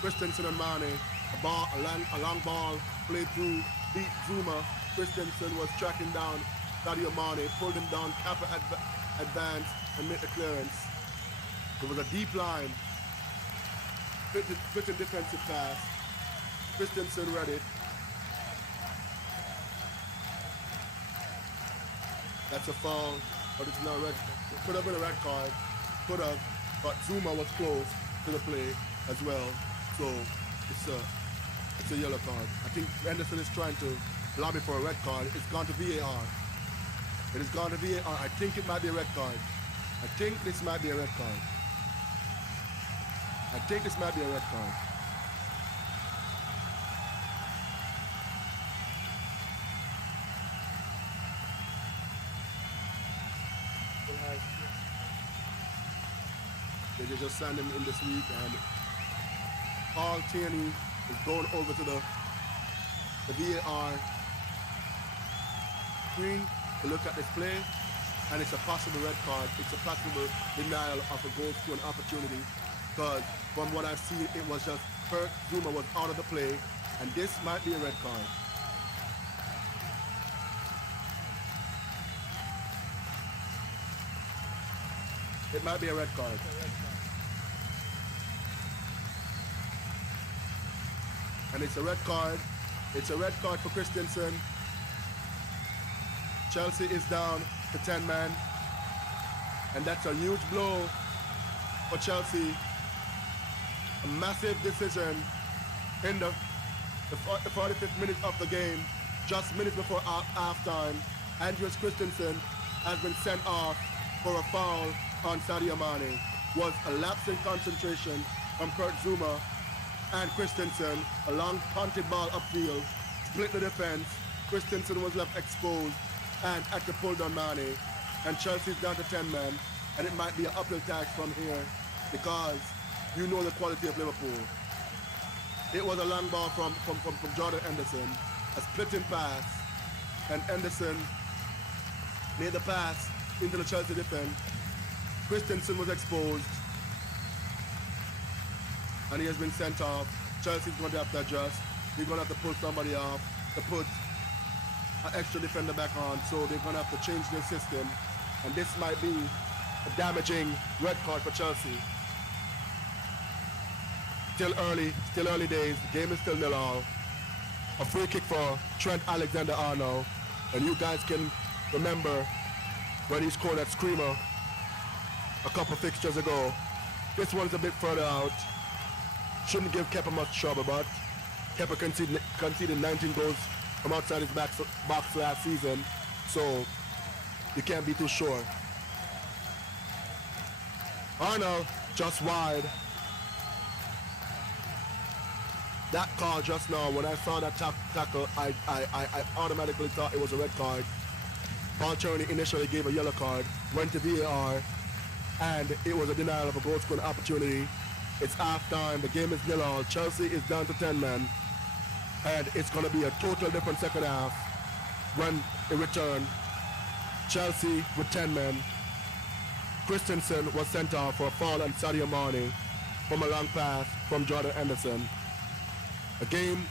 Christensen and Mane. A long ball played through, beat Zuma. Christensen was tracking down Sadio Mane, pulled him down. Kepa advanced and made the clearance. It was a deep line. Fitting defensive pass. Christensen read it. That's a foul, but it's not a red. It could have been a red card. Could have, but Zuma was close to the play as well. So it's a yellow card. I think Henderson is trying to lobby for a red card. It's gone to VAR. It has gone to VAR. I think it might be a red card. I think this might be a red card. I think this might be a red card. They just signed him in this week, and Paul Tierney is going over to the VAR screen to look at this play, and it's a possible red card. It's a possible denial of a goal to an opportunity, because from what I've seen, it was just Kurt Zuma was out of the play, and this might be a red card. It might be a red card. And it's a red card. It's a red card for Christensen. Chelsea is down to 10 men. And that's a huge blow for Chelsea. A massive decision in the 45th minute of the game. Just minutes before halftime. Andreas Christensen has been sent off for a foul on Sadio Mane. Was a lapse in concentration from Kurt Zuma and Christensen. A long punted ball upfield, split the defense. Christensen was left exposed and had to pull down Mane. And Chelsea's down to 10 men, and it might be an uphill task from here, because you know the quality of Liverpool. It was a long ball from Jordan Henderson, a splitting pass, and Henderson made the pass into the Chelsea defense. Christensen was exposed, and he has been sent off. Chelsea's going to have to adjust. They're going to have to pull somebody off to put an extra defender back on, so they're going to have to change their system, and this might be a damaging red card for Chelsea. Still early days. The game is still 0-0. A free kick for Trent Alexander-Arnold, and you guys can remember when he scored that screamer a couple fixtures ago. This one's a bit further out. Shouldn't give Kepa much trouble, but Kepa conceded 19 goals from outside his box last season, so you can't be too sure. Arnold just wide. That call just now, when I saw that tackle, I automatically thought it was a red card. Paul Cherney initially gave a yellow card, went to VAR, and it was a denial of a goal scoring opportunity. It's halftime, the game is 0-0. Chelsea is down to 10 men, and it's going to be a total different second half when it returned. Chelsea with 10 men. Christensen was sent off for a foul on Sadio Mane from a long pass from Jordan Henderson. The game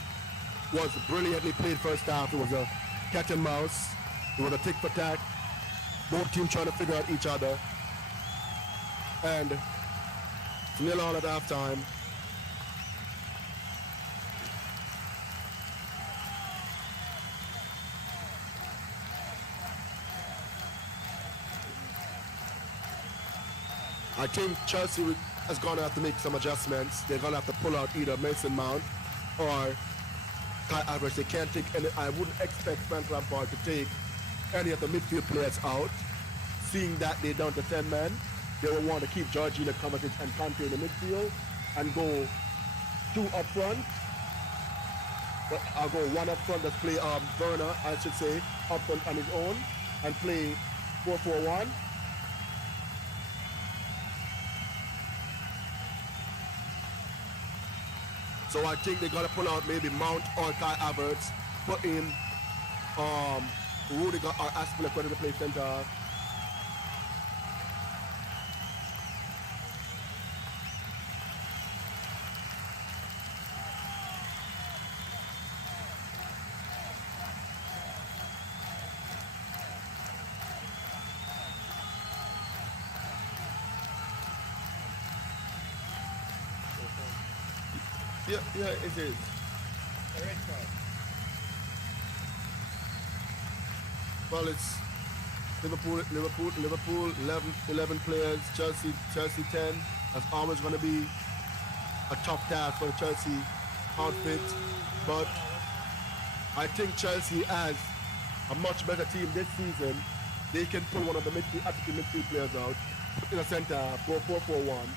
was brilliantly played first half. It was a cat and mouse. It was a tick for tack. Both teams trying to figure out each other. And it's 0-0 at halftime. I think Chelsea is going to have to make some adjustments. They're going to have to pull out either Mason Mount or Kai Havertz. They can't take any. I wouldn't expect Frank Lampard to take any of the midfield players out. Seeing that they're down to 10 men, they will want to keep Jorginho, Kovacic, and Kante in the midfield and go 2 up front. But I'll go 1 up front. Let's play Werner, I should say, up front on his own and play 4-4-1. So I think they gotta pull out maybe Mount or Kai Havertz, put in Rudiger or Aspilicueta to play center. Yeah, it is. A red card. Well, it's Liverpool 11 players, Chelsea 10. That's always going to be a tough task for the Chelsea outfit. But I think Chelsea has a much better team this season. They can pull one of the attacking midfield players out in the center, go 4-4-1,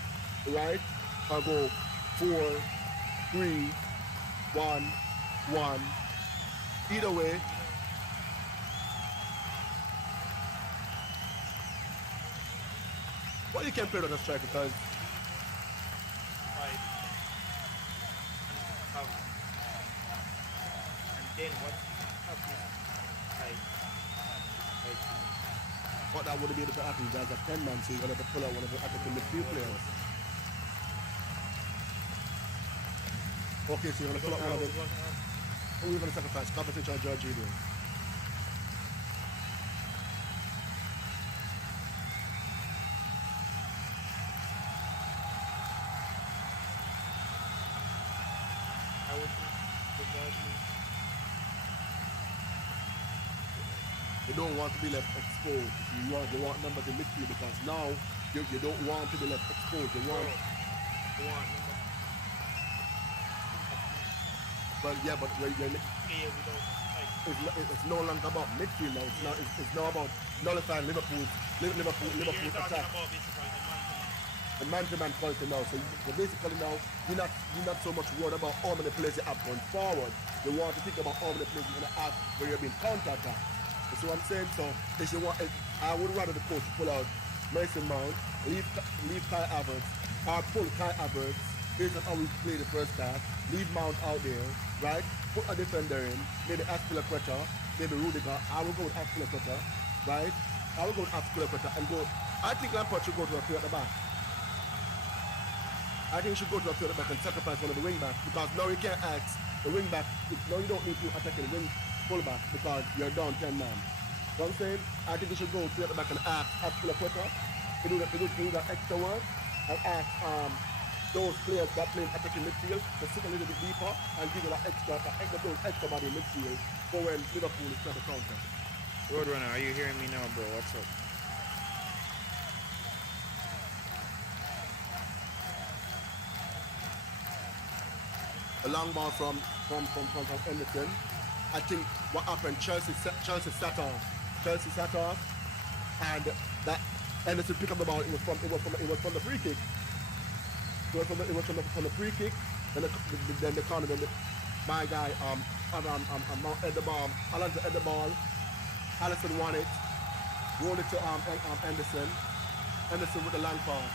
right? Or go 4-3-1-1. Either way, well, you can play on a striker because Right. And then what happens? what that would be able to happen is as a 10-man, so you're going to have to pull out one of the attacking midfield players. Okay, so you're going to pull out one of them. Who are you going to sacrifice? Kovacic or Jorginho? I would regard me. You don't want to be left exposed. You want numbers in midfield because now you don't want to be left exposed. You want number. But yeah, but you're Player without like. it's no longer about midfield now. It's now about nullifying Liverpool You're talking attack. about basically The man-to-man quality now. So basically now you're not so much worried about how many players you have going forward. You want to think about how many players you're gonna have where you're being counter-attacked. You see what I'm saying? So if you want, I would rather the coach pull out Mason Mount, leave Kai Havertz, or pull Kai Havertz based on how we played the first half, leave Mount out there, right? Put a defender in, maybe Aspilicueta, maybe Rudiger. I will go with Aspilicueta, right? I will go with Aspilicueta and go. I think Lampard should go to a 3 at the back. I think he should go to a 3 at the back and sacrifice one of the wing backs because now you can't ask the wing back. Now you don't need to attack the wing fullback because you're down 10 man. You know what I'm saying? I think you should go 3 at the back and ask Aspilicueta to do that extra work and ask those players that play attacking midfield to sit a little bit deeper and give you that extra body in midfield for when Liverpool is trying to counter. Roadrunner, are you hearing me now, bro? What's up? A long ball from Henderson. I think what happened, Chelsea sat off, and that Henderson picked up the ball. It was from the free kick. From the free kick. Then the corner. My guy had the ball. Alonso had the ball. Alisson won it. Rolled it to Henderson. Henderson with the long pass.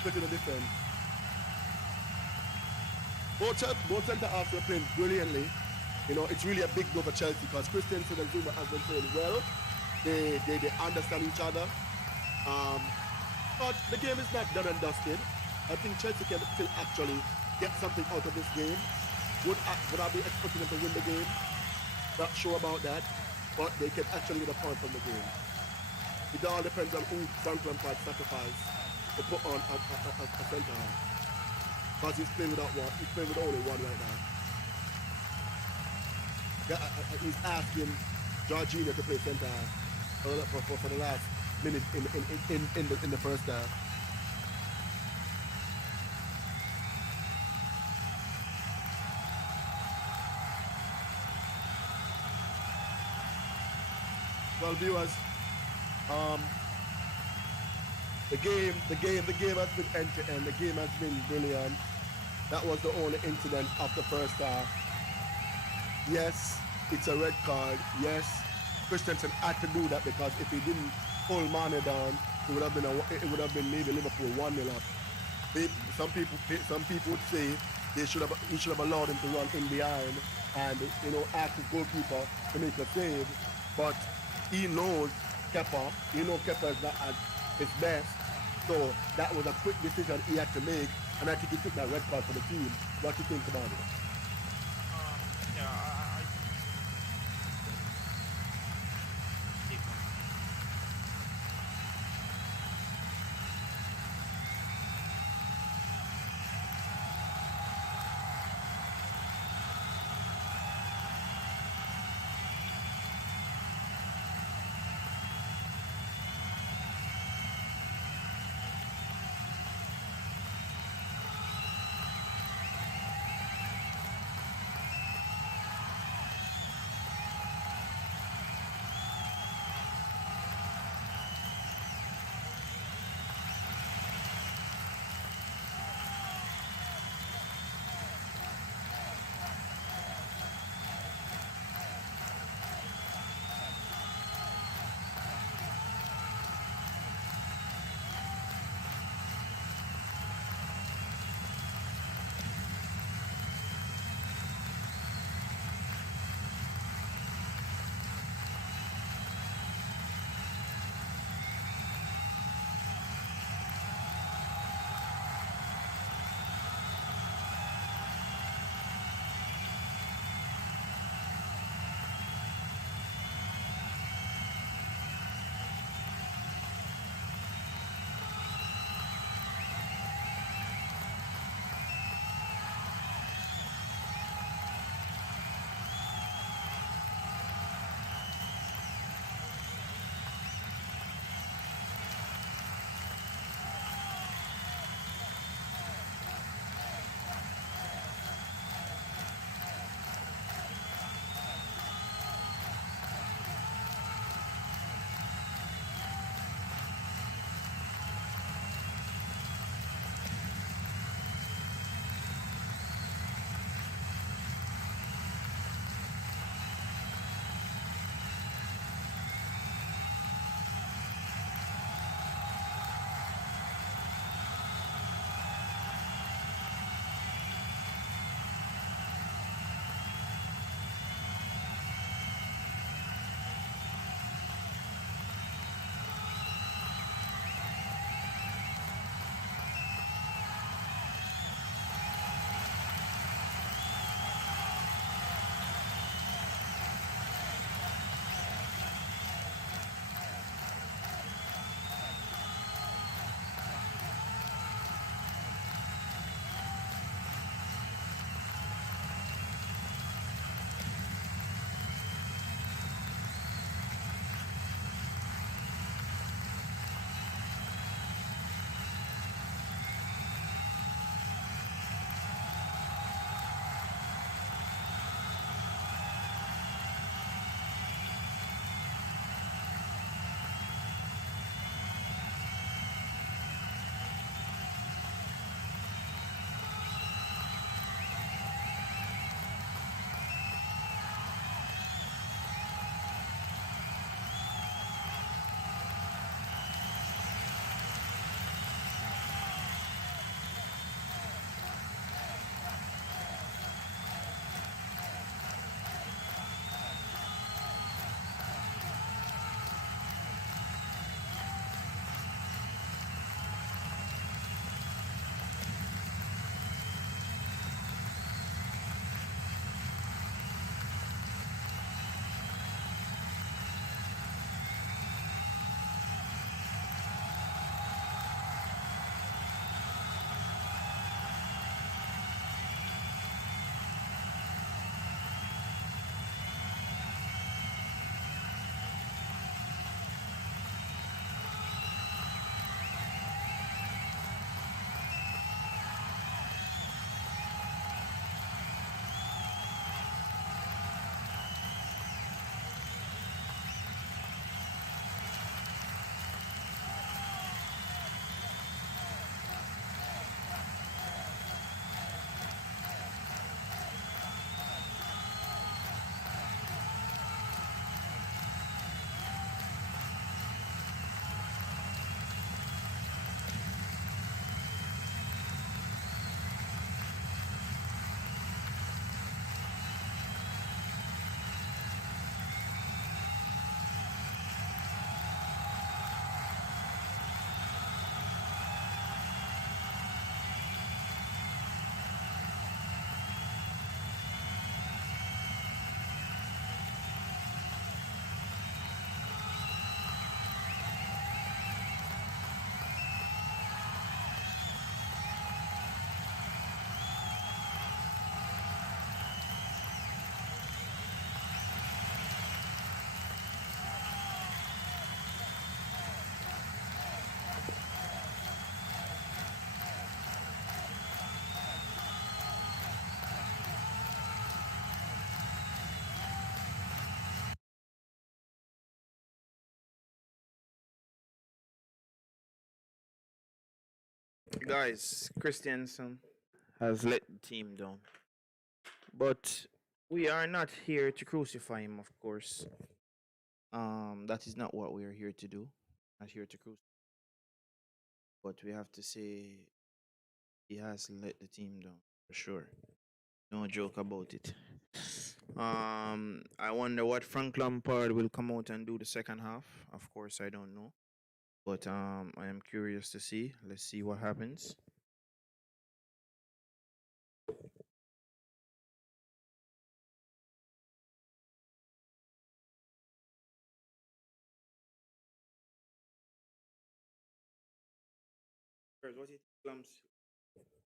Split in the defense. Both centre halves were playing brilliantly. You know, it's really a big blow for Chelsea because Christensen and Zuma have been playing well. They understand each other. But the game is not done and dusted. I think Chelsea can still actually get something out of this game. Would I be expecting them to win the game? Not sure about that. But they can actually get a point from the game. It all depends on who Frank Lampard sacrifice to put on a centre half. Because he's playing without one. He's playing with only one right now. He's asking Jorginho to play centre half for the last minute in the first half. Well, viewers, the game has been end to end. The game has been brilliant. That was the only incident of the first half. Yes, it's a red card. Yes, Christensen had to do that because if he didn't pull Mane down, it would have been maybe Liverpool 1-0 up. Some people would say he should have allowed him to run in behind and ask his goalkeeper to make a save, but he knows Kepa. He knows Kepa is not at his best. So that was a quick decision he had to make, and I think he took that red card for the team. What do you think about it? Guys, Christiansen has let the team down. But we are not here to crucify him, of course. That is not what we are here to do. Not here to crucify. But we have to say he has let the team down for sure. No joke about it. I wonder what Frank Lampard will come out and do the second half. Of course, I don't know, but I am curious to see. Let's see what happens.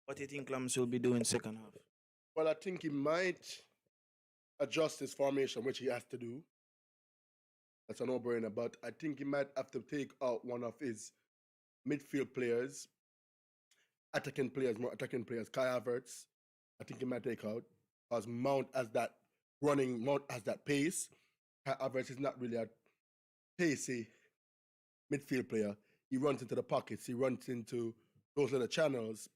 What do you think Lams will be doing second half? Well, I think he might adjust his formation, which he has to do. That's a no-brainer. But I think he might have to take out one of his midfield players, more attacking players. Kai Havertz, I think he might take out because Mount has that pace. Kai Havertz is not really a pacey midfield player. He runs into the pockets. He runs into those little channels,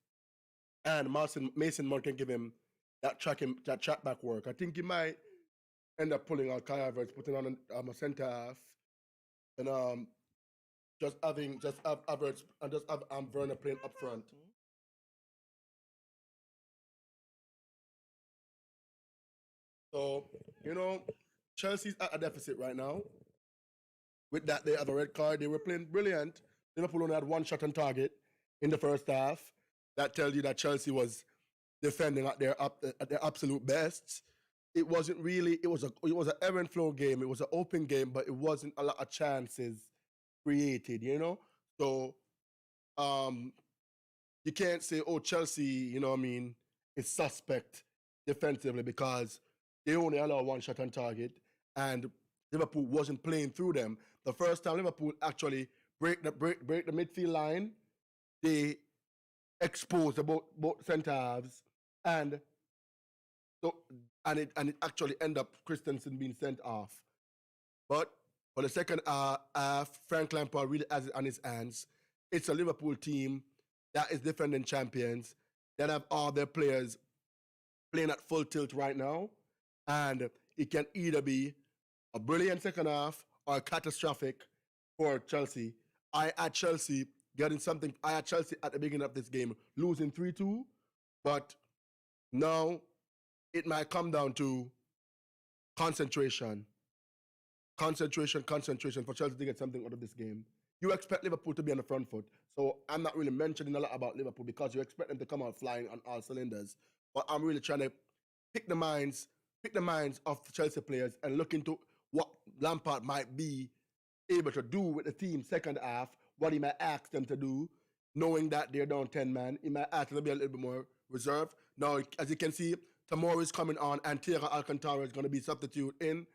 and Mason Mount can give him that track back work. I think he might end up pulling out Kai Havertz, putting on a centre half, and just have Havertz and just have Werner playing up front. So Chelsea's at a deficit right now. With that, they have a red card. They were playing brilliant. Liverpool only had one shot on target in the first half. That tells you that Chelsea was defending at their absolute best. It wasn't really. It was an ebb and flow game. It was an open game, but it wasn't a lot of chances created. So you can't say, oh, Chelsea, is suspect defensively because they only allow one shot on target and Liverpool wasn't playing through them. The first time Liverpool actually break the midfield line, they exposed both centre halves, and it actually ended up Christensen being sent off. But for the second half, Frank Lampard really has it on his hands. It's a Liverpool team that is defending champions, that have all their players playing at full tilt right now, and it can either be a brilliant second half or catastrophic for Chelsea. I had Chelsea at the beginning of this game losing 3-2, but now it might come down to concentration for Chelsea to get something out of this game. You expect Liverpool to be on the front foot, so I'm not really mentioning a lot about Liverpool because you expect them to come out flying on all cylinders. But I'm really trying to pick the minds of the Chelsea players and look into what Lampard might be able to do with the team second half, what he might ask them to do, knowing that they're down 10 man. He might ask them to be a little bit more reserved. Now, as you can see, Tomori is coming on and Thiago Alcantara is going to be substitute in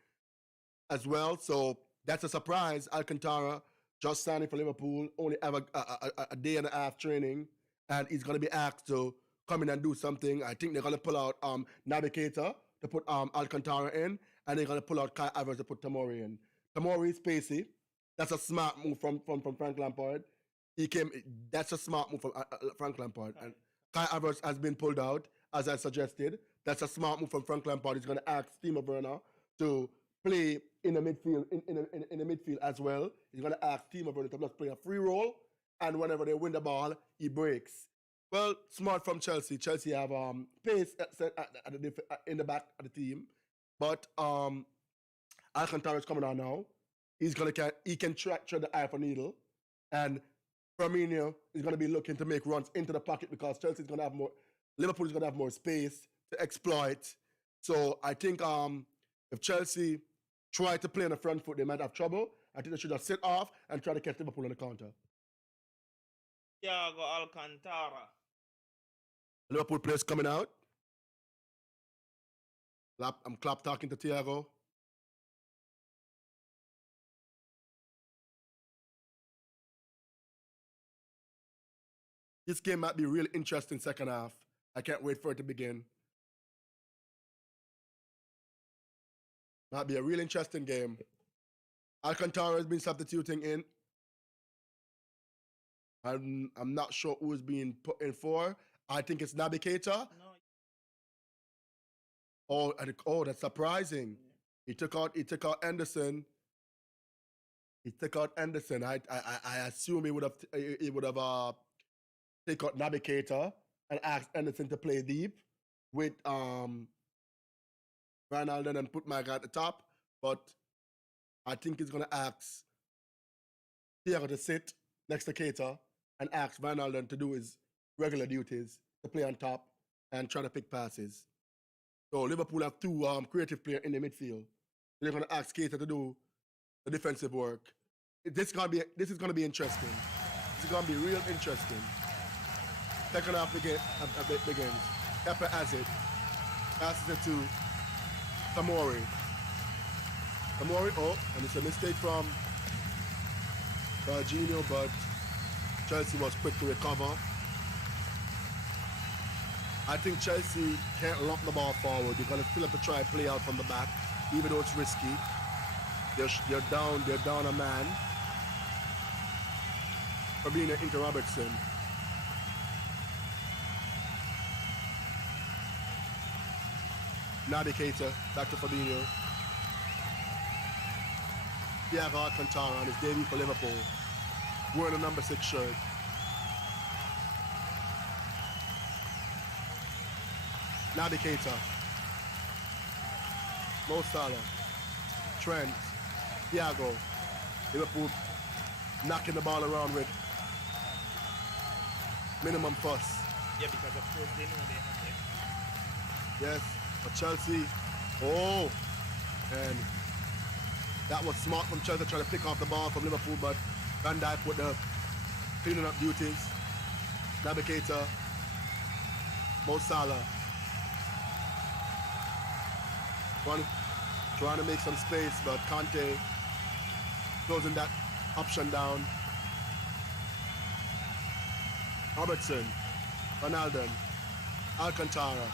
as well. So that's a surprise. Alcantara just signing for Liverpool, only have a day and a half training, and he's going to be asked to come in and do something. I think they're going to pull out Navigator to put Alcantara in, and they're going to pull out Kai Havertz to put Tomori in. Tomori is pacey. That's a smart move from Frank Lampard. That's a smart move from Frank Lampard. And Kai Havertz has been pulled out, as I suggested. That's a smart move from Frank Lampard. He's going to ask Timo Werner to play in the midfield in the midfield as well. He's going to ask Timo Werner to just play a free role, and whenever they win the ball, he breaks. Well, smart from Chelsea. Chelsea have pace in the back of the team, but Alcantara is coming on now. He can track the eye for needle, and Firmino is going to be looking to make runs into the pocket because Chelsea is going to have more. Liverpool is going to have more space to exploit. So I think if Chelsea try to play on the front foot, they might have trouble. I think they should just sit off and try to catch Liverpool on the counter. Thiago Alcantara. Liverpool players coming out. I'm talking to Thiago. This game might be really interesting second half. I can't wait for it to begin. Might be a real interesting game. Alcantara has been substituting in. I'm not sure who is being put in for. I think it's Navigator. No. Oh, that's surprising. He took out Anderson. He took out Anderson. I assume he would have take out Navigator and asked Anderson to play deep with Van Alden and put Mike at the top. But I think he's gonna ask Thiago to sit next to Keita and ask Van Alden to do his regular duties, to play on top and try to pick passes. So Liverpool have two creative players in the midfield. They're going to ask Keita to do the defensive work. This is going to be interesting. This is going to be real interesting. Second half begins. Kepa has it. Passes it to Tamori. And it's a mistake from Jorginho, but Chelsea was quick to recover. I think Chelsea can't lock the ball forward. They're gonna still have to try and play out from the back, even though it's risky. They're down a man. Fabinho into Robertson. Navigator back to Fabinho. Thiago Alcantara on his debut for Liverpool, wearing a number 6 shirt. Navigator. Mo Salah. Trent. Thiago. Liverpool knocking the ball around with minimum fuss. Yeah, because of course they know they have it. Yes, but Chelsea, and that was smart from Chelsea trying to pick off the ball from Liverpool, but Van Dijk with the cleaning up duties. Navigator, Mo Salah. Trying to make some space, but Conte closing that option down. Robertson, Van Alden, Alcantara.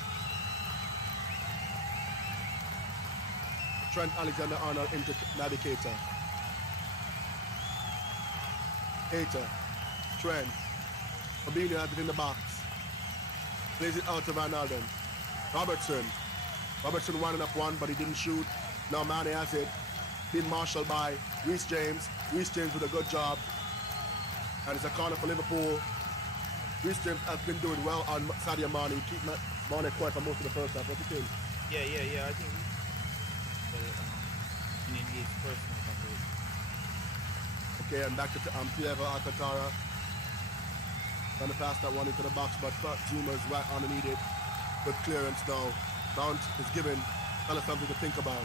Trent Alexander-Arnold into Navigator. Keita, Trent. Fabinho has it in the box. Plays it out to Van Alden. Robertson winding up one, but he didn't shoot. Now Mane has it. Being marshaled by Reece James. Reece James with a good job. And it's a corner for Liverpool. Reece James has been doing well on Sadio Mane. Keep Mane quiet for most of the first half. What do you think? Yeah. I think in his personal control. Okay, and back to Thiago Alcantara. Trying to pass that one into the box, but Zuma is right underneath it. Good clearance now. Mount is given Salah something to think about.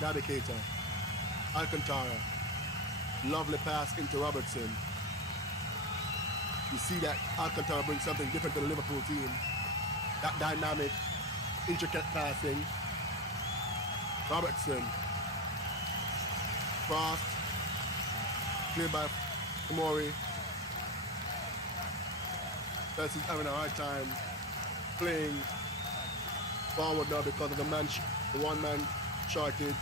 Navigator. Alcantara. Lovely pass into Robertson. You see that Alcantara brings something different to the Liverpool team. That dynamic, intricate passing. Robertson. Fast. Cleared by Tomori. Chelsea's having a hard time playing forward now because of the one-man shortage.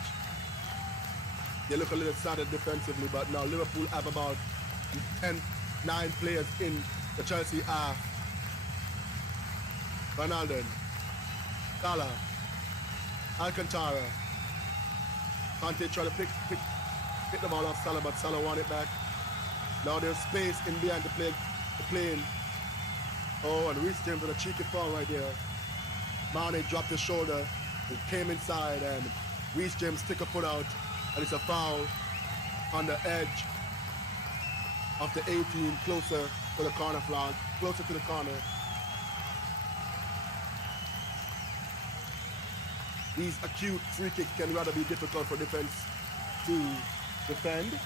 They look a little saddened defensively, but now Liverpool have about 9 players in the Chelsea half. Van Alden, Salah, Alcantara. Conte try to pick the ball off Salah, but Salah won it back. Now there's space in behind to play in. Oh, and Reece James with a cheeky foul right there. Mane dropped his shoulder, and came inside, and Reece James stick a foot out, and it's a foul on the edge of the 18, closer to the corner flag, closer to the corner. These acute free kicks can rather be difficult for defense to defend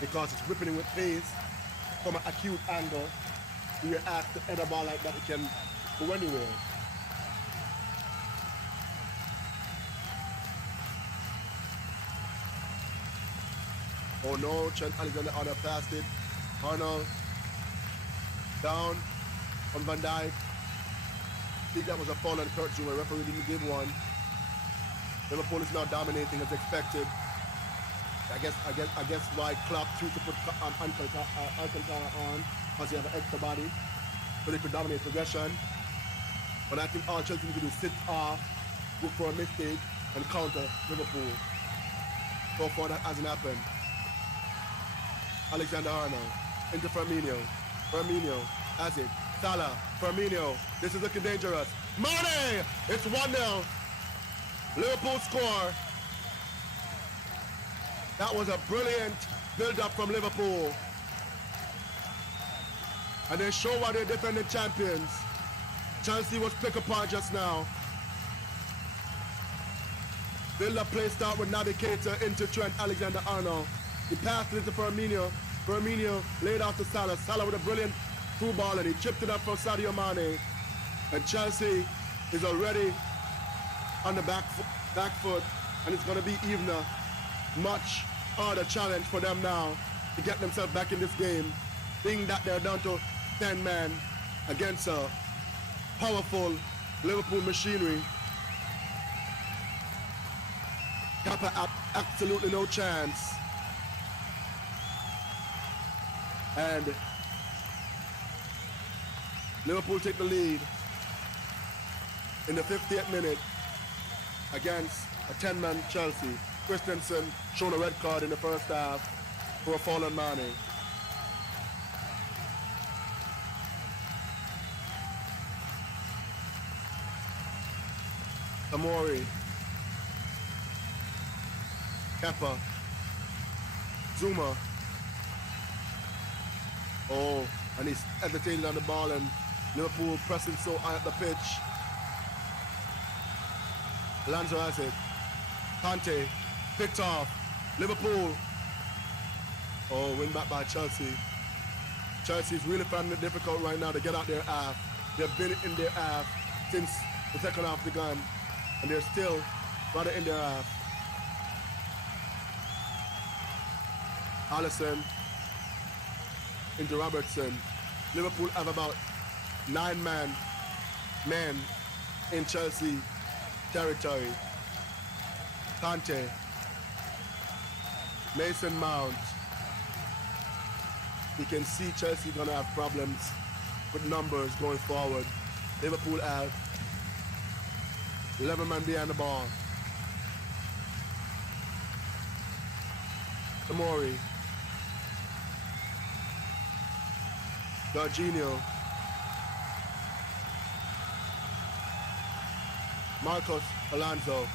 because it's whipping with pace from an acute angle. You ask to head a ball like that, it can go anywhere. Oh no, Trent Alexander-Arnold passed it. Arnold down on Van Dijk. I think that was a foul on Kurt Zouma. Referee didn't give one. Liverpool is now dominating as expected. I guess why Klopp chose to put Alcantara on, because he has an extra body, so they could dominate possession. But I think all Chelsea need to do is sit off, look for a mistake, and counter Liverpool. So far that hasn't happened. Alexander-Arnold into Firmino. Firmino has it. Salah, Firmino. This is looking dangerous. Mane! It's 1-0. Liverpool score. That was a brilliant build-up from Liverpool. And they show why they're defending champions. Chelsea was pick apart just now. Build-up play start with Navigator into Trent Alexander-Arnold. He passed it to Firmino. Firmino laid off to Salah. Salah with a brilliant through ball, and he chipped it up for Sadio Mane. And Chelsea is already on the back foot, and it's going to be even a much harder challenge for them now to get themselves back in this game, being that they're down to 10 men against a powerful Liverpool machinery. Kappa absolutely no chance. And Liverpool take the lead in the 50th minute against a 10-man Chelsea. Christensen shown a red card in the first half for a fallen Mane. Amori, Kepa, Zuma. Oh, and he's hesitating on the ball, and Liverpool pressing so high up the pitch. Alonso has it. Conte picked off. Liverpool. Oh, win back by Chelsea. Chelsea's really finding it difficult right now to get out their half. They've been in their half since the second half begun, and they're still rather in their half. Alisson into Robertson. Liverpool have about 9 men in Chelsea territory. Conte, Mason Mount. You can see Chelsea gonna have problems with numbers going forward. Liverpool have 11 men behind the ball. Amori. Jorginho. Marcos Alonso.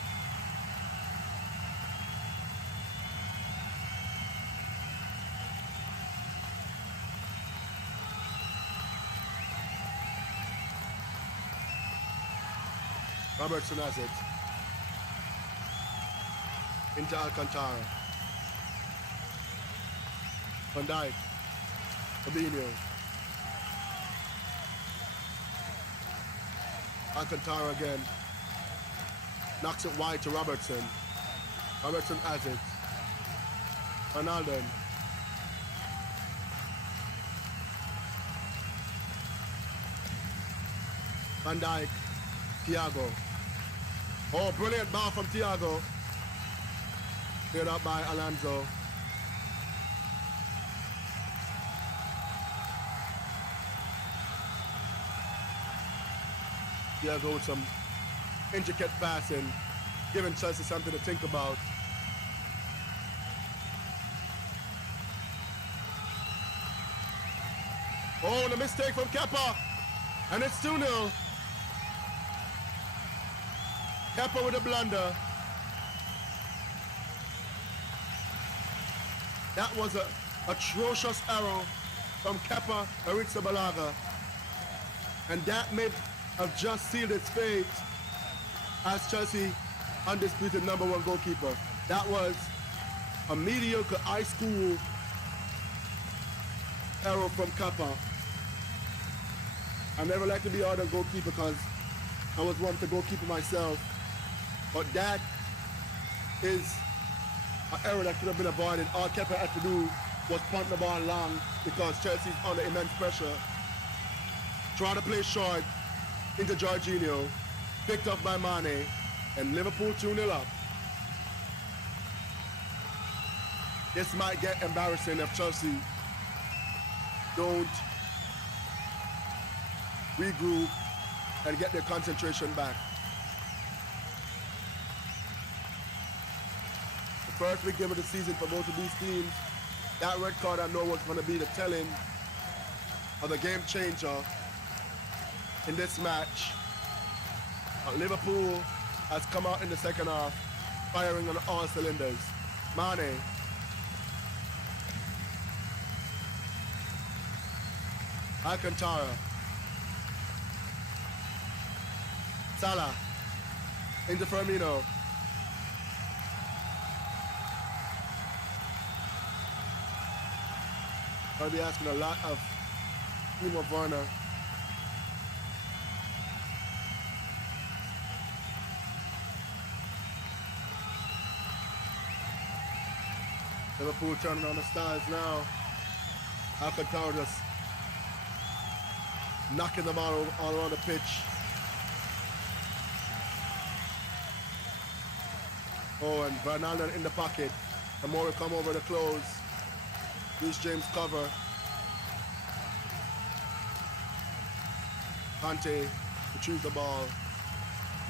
Robertson has it. Into Alcantara. Van Dijk. Fabinho. Alcantara again. Knocks it wide to Robertson. Robertson has it. Ronaldo. Van Dijk. Thiago. Oh, brilliant ball from Thiago. Cleared out by Alonso. Thiago with some intricate passing, giving Chelsea something to think about. Oh, and a mistake from Kepa, and it's 2-0. Kepa with a blunder. That was an atrocious error from Kepa Arrizabalaga, and that may have just sealed its fate as Chelsea undisputed #1 goalkeeper. That was a mediocre high school error from Kepa. I never like to be out of goalkeeper because I was once a goalkeeper myself, but that is an error that could have been avoided. All Kepa had to do was punt the ball long because Chelsea's under immense pressure. Try to play short into Jorginho, picked up by Mane, and Liverpool 2-0 up. This might get embarrassing if Chelsea don't regroup and get their concentration back. The first big game of the season for both of these teams, that red card I know was going to be the telling of the game changer in this match. Liverpool has come out in the second half, firing on all cylinders. Mane. Alcantara. Salah. Into Firmino. I'll be asking a lot of Timo Werner. Liverpool turning on the styles now. Alcantara just knocking them all around the pitch. Oh, and Ronaldo in the pocket. The more we come over the close. Reece James cover. Kante retrieves the ball.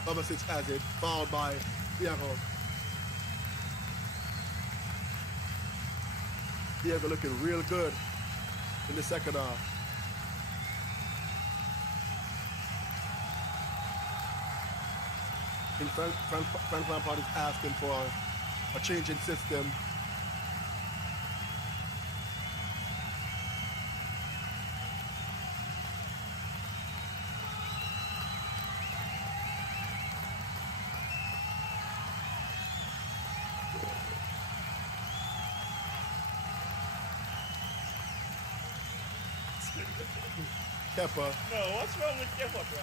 Kovacic has it. Fouled by Thiago. Thiago looking real good in the second half. I think Frank Lampard is asking for a change in system. Kepa. No, what's wrong with Kepa, bro?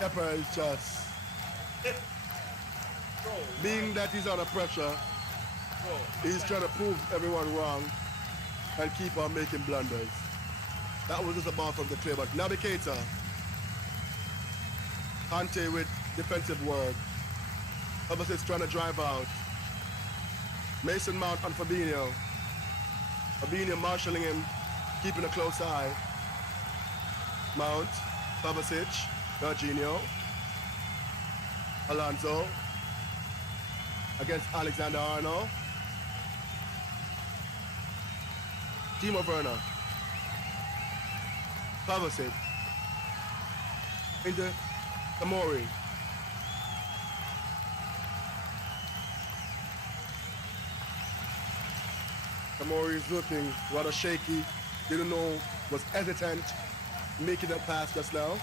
Kepa is just Bro, being that he's under pressure, bro, he's trying to prove everyone wrong and keep on making blunders. That was just a ball from the clear, but Naby Keita, Kante with defensive work. Kovacic trying to drive out. Mason Mount on Fabinho. Fabinho marshalling him, keeping a close eye. Mount, Kovacic, Jorginho, Alonso against Alexander Arnold. Timo Werner. Kovacic into Tomori. Tomori is looking rather shaky. Didn't know, was hesitant making that pass just now.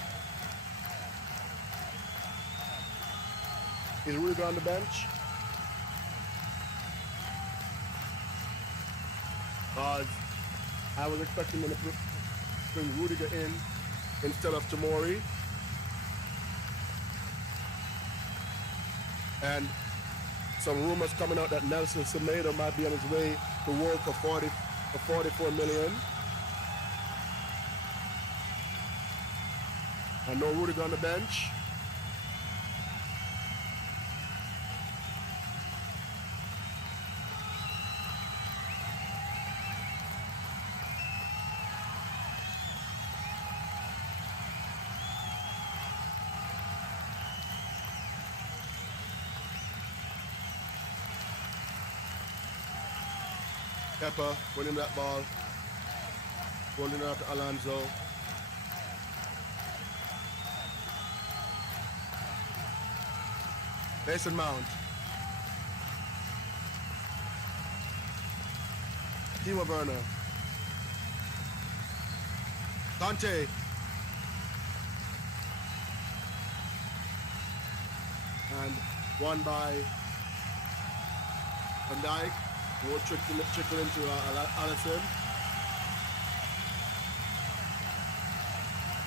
Is Rudiger on the bench? I was expecting them to bring Rudiger in instead of Tomori. And some rumors coming out that Nelson Semedo might be on his way to Wolves for 44 million. And no Rudiger on the bench. Kepa winning that ball. Holding it out to Alonso. Mason Mount. Timo Werner. Kante. And won by Van Dijk. Will trickle into Alisson.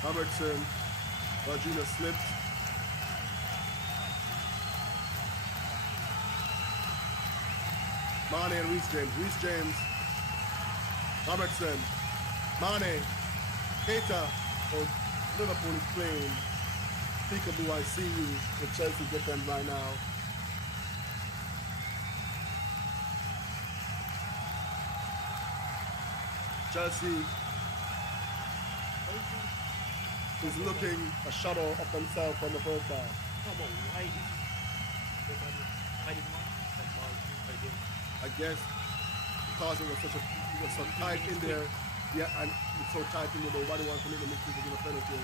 Robertson. Jorginho slipped. Mane and Reece James. Reece James. Robertson. Mane. Keita. Oh, Liverpool is playing peekaboo I see you with Chelsea defense right now. Chelsea is looking a shadow of themselves from the first half. No, but why is why did not that ball too again? I guess because it was so tight in there. Yeah, and it's so tight in there, nobody wants to make the mistake of a penalty.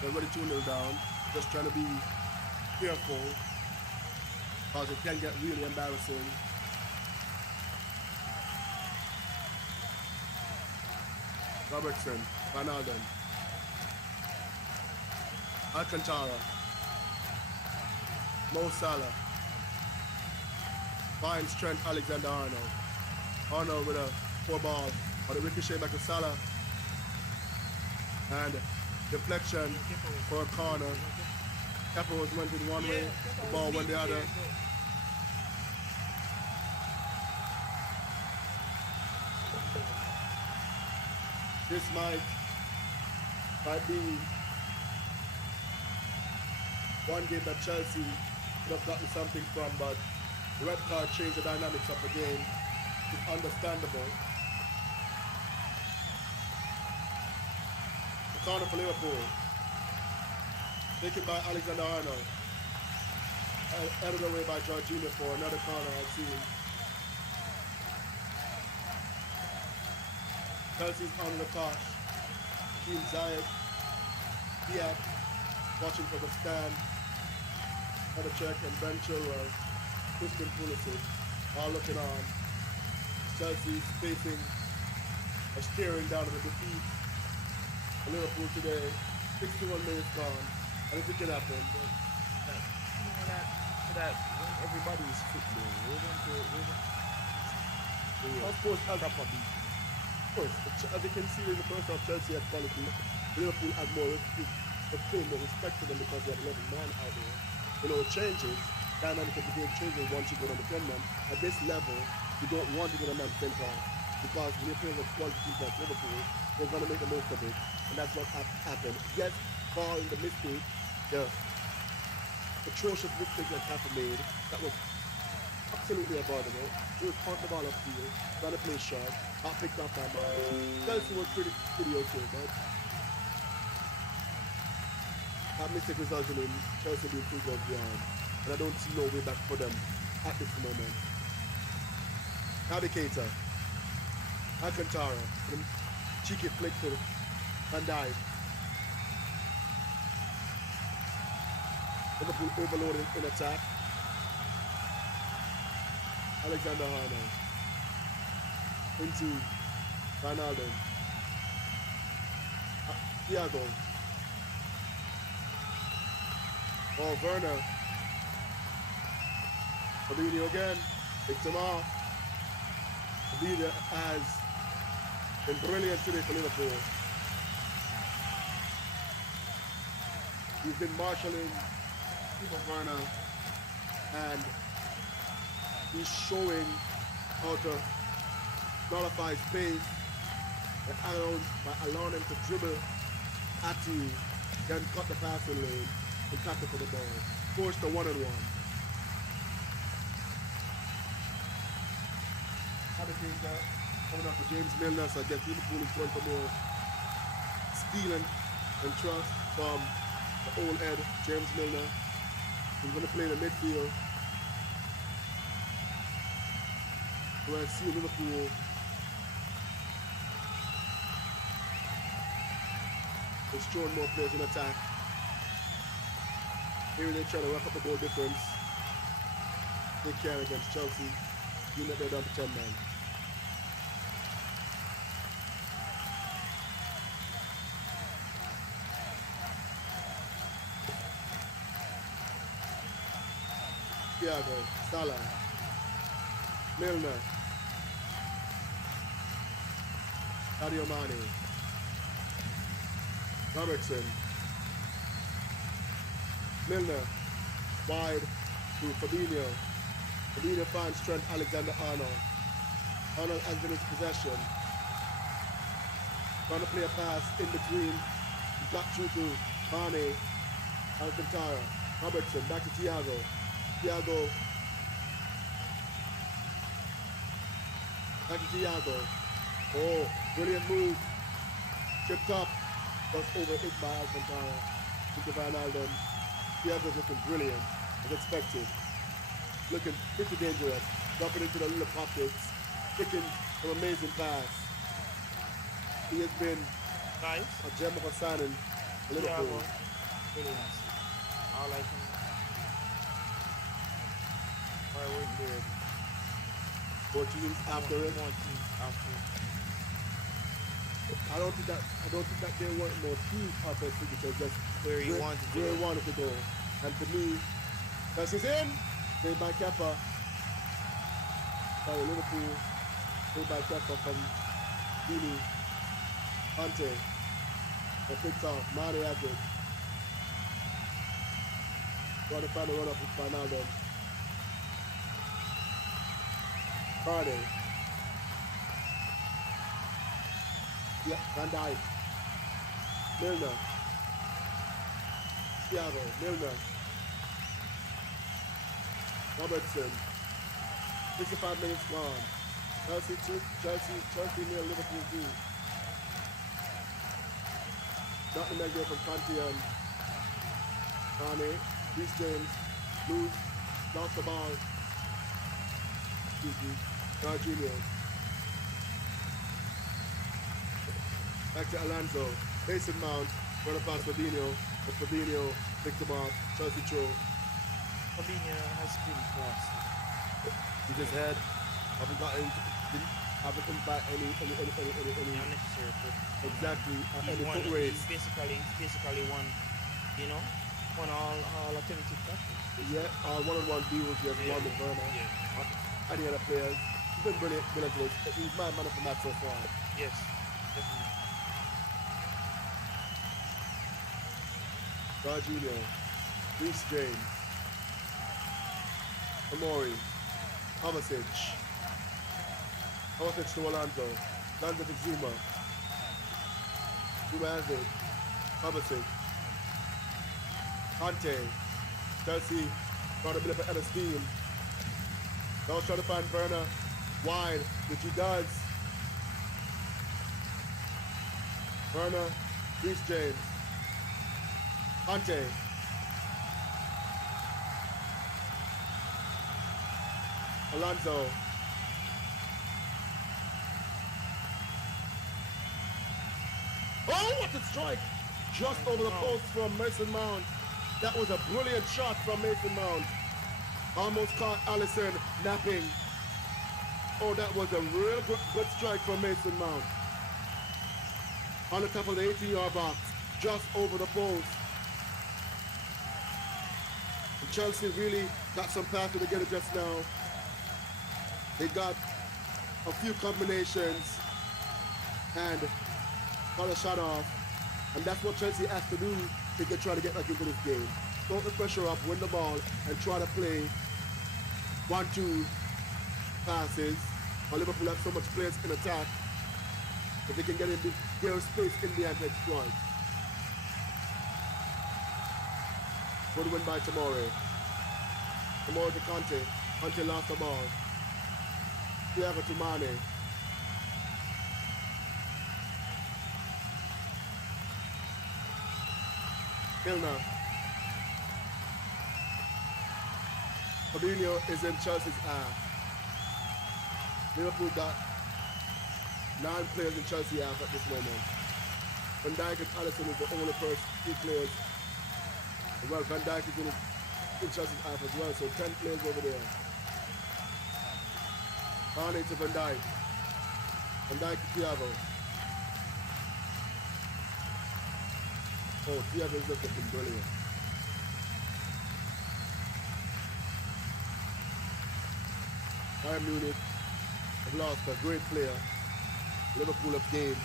They're already 2-0 down, just trying to be careful because it can get really embarrassing. Robertson, Van Alden, Alcantara, Mo Salah, finds Trent Alexander-Arnold. Arnold with a poor ball, but a ricochet back to Salah, and deflection for a corner. Kepa was went in one way, the ball went the other. This might be one game that Chelsea could have gotten something from, but the red card changed the dynamics of the game. It's understandable. The corner for Liverpool, taken by Alexander-Arnold, headed away by Jorginho for another corner, I see. Chelsea's on the touch. Hakim Ziyech, Diak, watching for the stand. Check and Ben Chilwell, Christian Pulisic, all looking on. Chelsea's facing or staring down at the defeat of Liverpool today. 61 minutes gone. Anything can happen. But that when everybody is football, of course, as you can see in the first half, Chelsea had quality. Liverpool had more respect to them because they had 11 men out there. You know, it changes. Dynamic of the game changes once you go on the 10 men. At this level, you don't want to go on the center because when you're playing with quality teams like Liverpool, they're going to make the most of it. And that's what happened. Yes, ball in the mistake, the atrocious mistake that Kappa made, that was absolutely avoidable. He was caught the ball upfield, trying to play short, got picked up by Mane. Chelsea was pretty okay, but that mistake resulted in Chelsea being 2 goals behind. And I don't see no way back for them at this moment. Navigator, Alcantara, cheeky flick to Van Dijk. Liverpool overloaded in attack. Alexander-Arnold into Van Alden. Thiago. Oh, Werner. Fabinho again. Picks him off. Fabinho has been brilliant today for Liverpool. He's been marshalling Timo Werner and he's showing how to nullify space by allowing him to dribble at you, then cut the passing lane and tackle for the ball. Force the one-on-one. Navigator coming up for James Milner, so I guess Liverpool is going for more steal and trust from the old head, James Milner. He's going to play in the midfield. Where I see Liverpool is showing more players in attack. Here they try to wrap up the goal difference. Take care against Chelsea. You know they're down to 10 men. Thiago, Salah, Milner, Sadio Mane, Robertson, Milner, wide to Fabinho. Fabinho finds Trent Alexander-Arnold. Arnold has been in his possession. Trying to play a pass in between. He got through to Mane, Alcantara, Robertson, back to Thiago. Thiago. Back to Thiago. Oh, brilliant move. Chipped up. Just over hit by Alcantara. Into Van Alden. Thiago's looking brilliant, as expected. Looking pretty dangerous. Dropping into the little pockets. Kicking an amazing pass. He has been Nice. a gem of a signing for Liverpool. Thiago. Brilliant. I like him. Why weren't there? More teams after it. More teams after it. I don't think that they want more teams after it because that's Where he wanted to where go. he wanted to go. And for me, that's his in. Played by Kepa. Sorry, Liverpool. Played by Kepa from Dini. Conte. And picked off. Mane has it. Trying to find a run up with Ronaldo. Cardi. Yeah, Van Dijk. Milner. Thiago. Milner. Robertson. 65 minutes gone. Chelsea near Liverpool 2. Nothing like there from Conte and Mane. Reece James. Lost the ball. Jorginho. Back to Alonso. Mason Mount. Run past Fabinho. But Fabinho picked him off. Chelsea throw. Fabinho has been class. He just had. Haven't impact any Unnecessary foot. exactly any He's foot race. He's basically won, you know, won all attempted tackles. Yeah, one-on-one deals he has won with Werner. Yeah. And the other players. He's been brilliant. He's my man of the match so far. Yes. Definitely. Jorginho. Reece James. Amori. Kovacic. Kovacic to Alonso. Alonso to Zuma. Zuma has it. Kovacic. Conte. Chelsea got a bit of an of steam. Now trying to find Werner wide, which he does. Werner, Reece James. Conte. Alonso. Oh, what a strike! Just over the post from Mason Mount. That was a brilliant shot from Mason Mount. Almost caught Alisson napping. Oh, that was a real good strike from Mason Mount. On the top of the 18-yard box, just over the post. And Chelsea really got some passion together just now. They got a few combinations and got a shot off. And that's what Chelsea has to do if they try to get back into this game. Don't the pressure up, win the ball, and try to play 1-2 passes. While Liverpool have so much players in attack, if they can get in their space in the end to exploit. Good win by Tomori. Tomori to Conte. Conte lost the ball. Thiago to Mane. Milner. Fabinho is in Chelsea's half. Liverpool got 9 players in Chelsea half at this moment. Van Dijk and Alisson is the only first 2 players. Well, Van Dijk is in Chelsea's half as well, so 10 players over there. Mane to Van Dijk. Van Dijk to Thiago. Oh, Thiago is looking brilliant. Bayern Munich have lost a great player. Liverpool have gained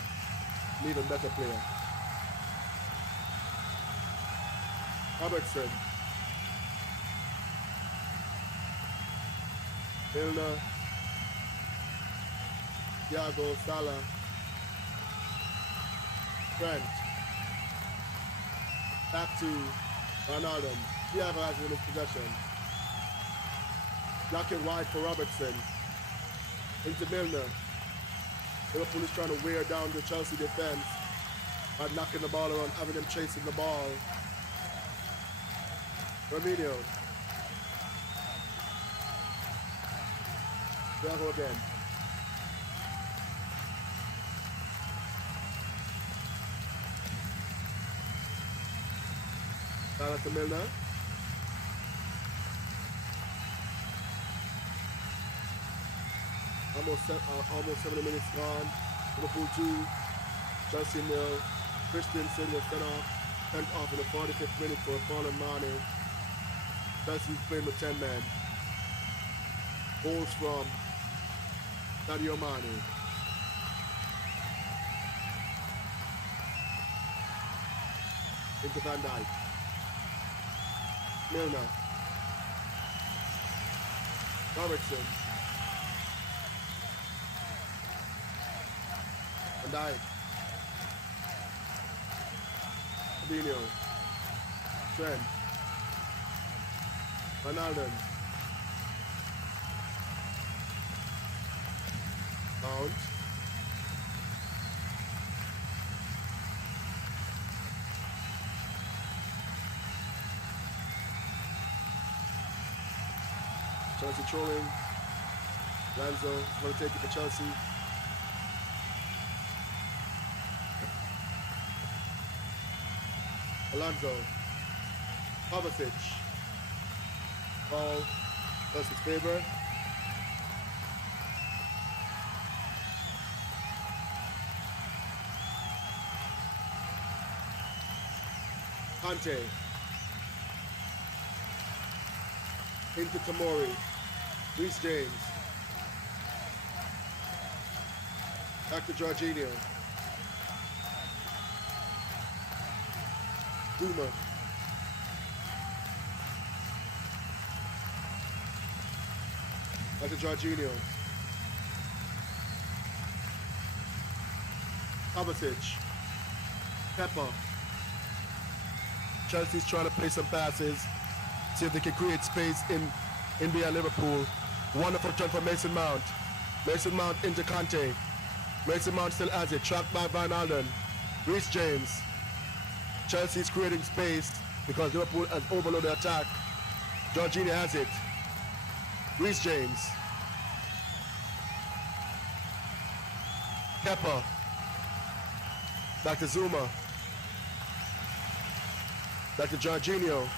an even better player. Robertson. Milner. Thiago, Salah. Trent. Back to Ronaldo. Thiago has it in his possession. Blocking wide for Robertson. Into Milner. Liverpool is trying to wear down the Chelsea defense by knocking the ball around, having them chasing the ball. Firmino. Thiago again. Down to Milner. Almost 70 minutes gone. Liverpool 2, Chelsea 0. Christensen was sent off in the 45th minute for a fallen Mane. Chelsea's playing with 10 men. Goals from Sadio Mane. Into Van Dijk. Milner. Robertson. Van Dijk. Fabinho. Trent. Ronaldo. Mount. Chelsea trolling. Lanzo is going to take it for Chelsea. Alonso. Kovacic. Ball. Chelsea's favor. Kante. Into Tomori. Reece James. Back to Jorginho. Zuma. Back to Jorginho. Kovacic. Pepper. Chelsea's trying to play some passes, see if they can create space in behind Liverpool. Wonderful turn for Mason Mount. Mason Mount into Kante. Mason Mount still has it, tracked by Van Alden. Reece James. Chelsea's creating space because Liverpool has overloaded the attack. Jorginho has it. Reece James. Kepa. Back to Zuma. Back to Jorginho.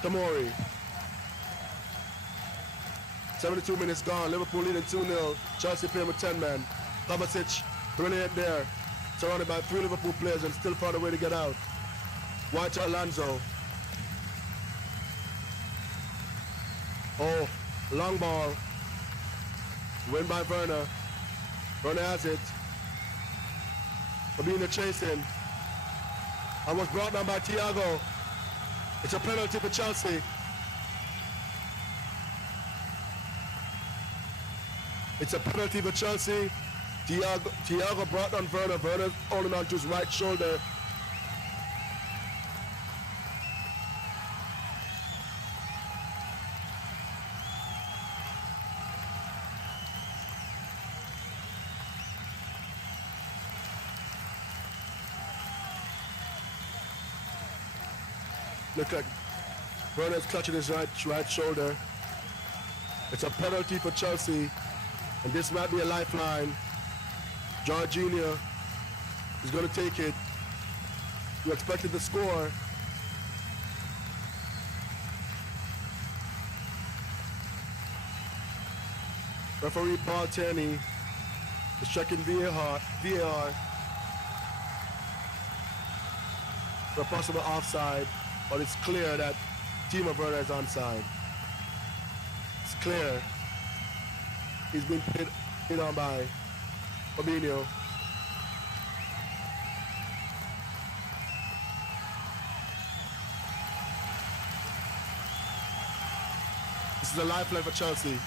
Tomori. 72 minutes gone. Liverpool leading 2-0. Chelsea playing with 10 men. Kovacic brilliant there. Surrounded by 3 Liverpool players and still found a way to get out. Wide to Alonso. Oh, long ball. Win by Werner. Werner has it. Fabinho chasing. And was brought down by Thiago. It's a penalty for Chelsea. It's a penalty for Chelsea. Thiago brought down Werner. Werner's holding on to his right shoulder. Look like Werner's clutching his right shoulder. It's a penalty for Chelsea, and this might be a lifeline. Jorginho is going to take it. You expected the score. Referee Paul Tierney is checking VAR for a possible offside. But it's clear that Timo Werner is onside. It's clear. He's been hit on by Fabinho. This is a lifeline for Chelsea.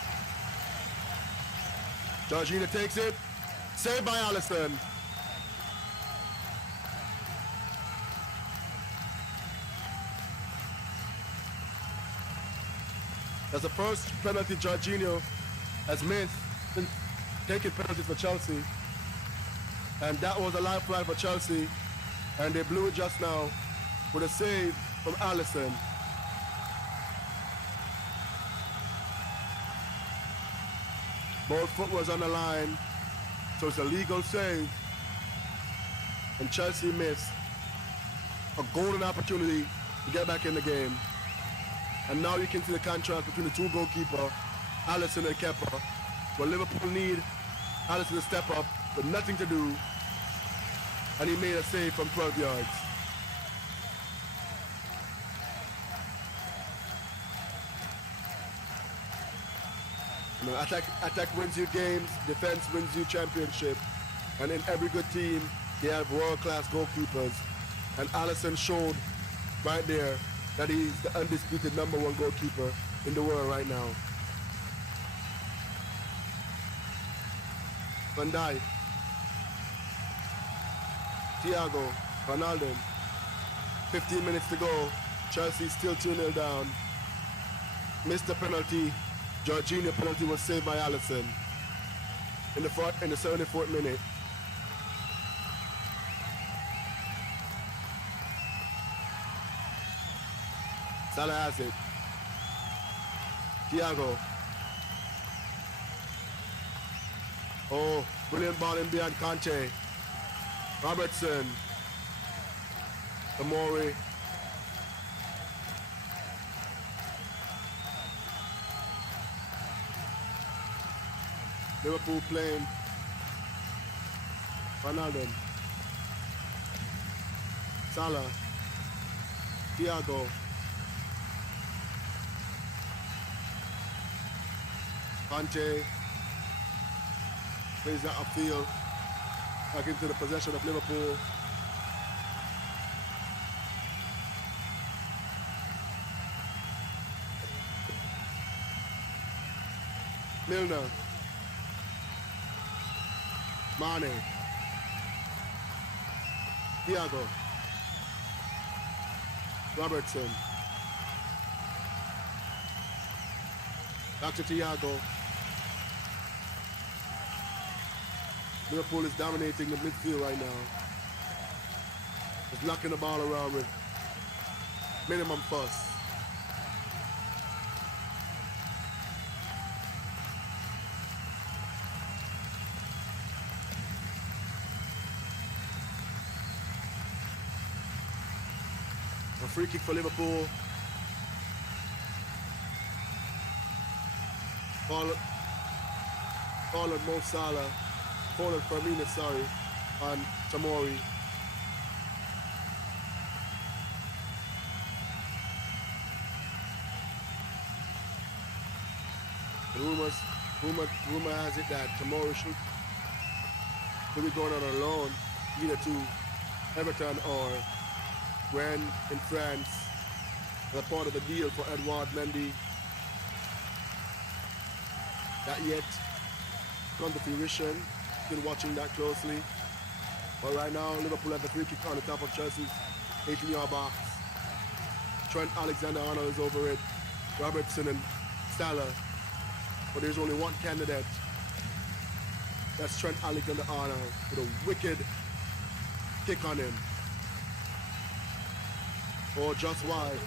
Jorginho takes it. Saved by Alisson. That's the first penalty Jorginho has made taking penalties for Chelsea. And that was a lifeline for Chelsea. And they blew it just now with a save from Alisson. Both foot was on the line, so it's a legal save. And Chelsea missed a golden opportunity to get back in the game. And now you can see the contrast between the two goalkeepers, Alisson and Kepa. But Liverpool need Alisson to step up with nothing to do. And he made a save from 12 yards. You know, attack wins you games, defense wins you championship. And in every good team, they have world-class goalkeepers. And Alisson showed right there that he's the undisputed #1 goalkeeper in the world right now. Van Dijk. Thiago, Ronaldo. 15 minutes to go. Chelsea still 2-0 down. Missed the penalty. Jorginho penalty was saved by Alisson in the 74th minute. Salah has it. Thiago. Oh, brilliant ball in behind Conte. Robertson. Amori. Liverpool playing. Ronaldo. Salah. Thiago. Conte. Plays that upfield. Back into the possession of Liverpool. Milner. Mane. Thiago. Robertson. Back to Thiago. Liverpool is dominating the midfield right now. Just knocking the ball around with minimum fuss. A free kick for Liverpool. Followed Mo Salah. Followed Firmino, sorry, on Tomori. The rumor has it that Tomori should be going out on loan either to Everton or Rennes in France as a part of the deal for Edouard Mendy. That yet come to fruition. Still watching that closely. But right now, Liverpool have a free kick on the top of Chelsea's 18-yard box. Trent Alexander-Arnold is over it. Robertson and Salah. But there's only one candidate. That's Trent Alexander-Arnold with a wicked kick on him. Or just wide.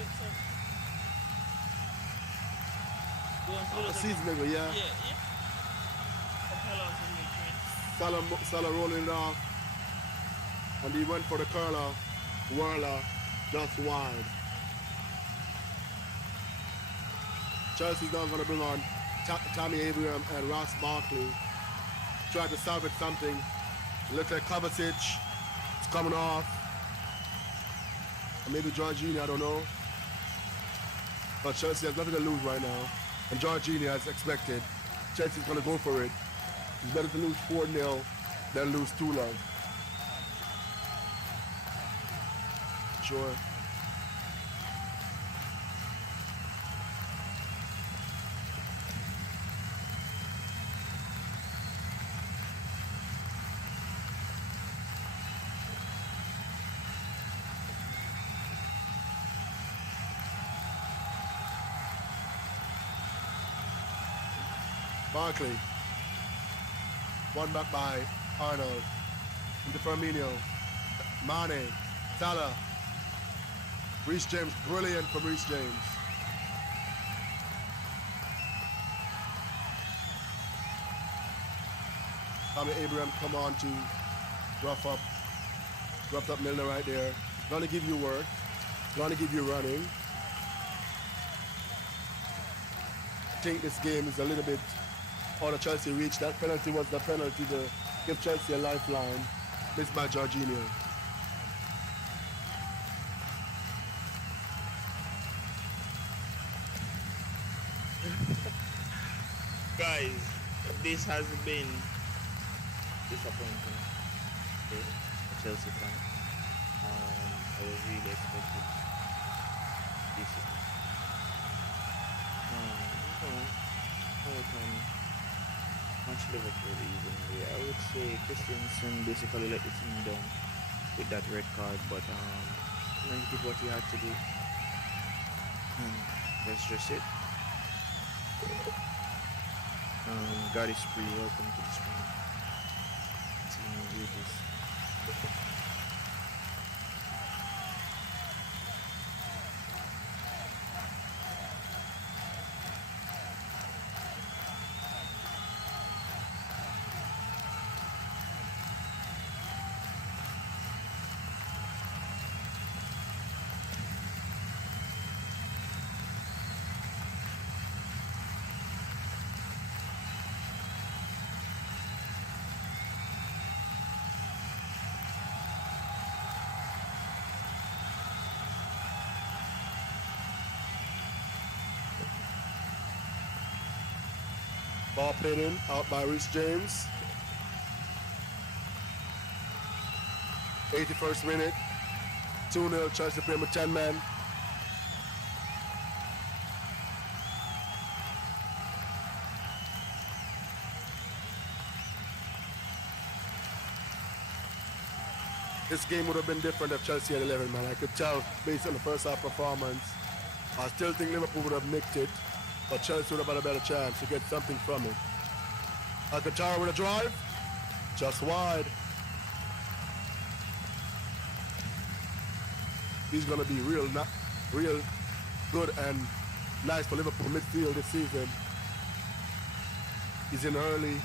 A season ago, yeah. Salah rolling it off. And he went for the curler, whirler, just wide. Chelsea's now going to bring on Tammy Abraham and Ross Barkley. Try to salvage something. Looks like Kovacic is coming off. Or maybe Jorginho, I don't know. But Chelsea has nothing to lose right now. And Jorginho, as expected, Chelsea's going to go for it. It's better to lose 4-0 than lose 2-0. Sure. Barkley. One back by Arnold. Into Firmino. Mane. Salah. Reece James. Brilliant from Reece James. Tommy Abraham come on to rough up Milner right there. Gonna give you work. Gonna give you running. I think this game is a little bit out of Chelsea reach. That penalty was the penalty to give Chelsea a lifeline. Missed by Jorginho. Guys, this has been disappointing. Okay, a Chelsea fan. I was really expecting this. How can match Liverpool evenly? I would say Christensen basically let the team down with that red card, but he did what he had to do. That's just it. God is free. Welcome to the stream. Do this. Ball played in, out by Reece James. 81st minute. 2-0, Chelsea playing with 10 men. This game would have been different if Chelsea had 11 men. I could tell based on the first half performance. I still think Liverpool would have nicked it, but Chelsea would have had a better chance to get something from it. Alcantara with a drive, just wide. He's going to be real good and nice for Liverpool midfield this season. He's in early.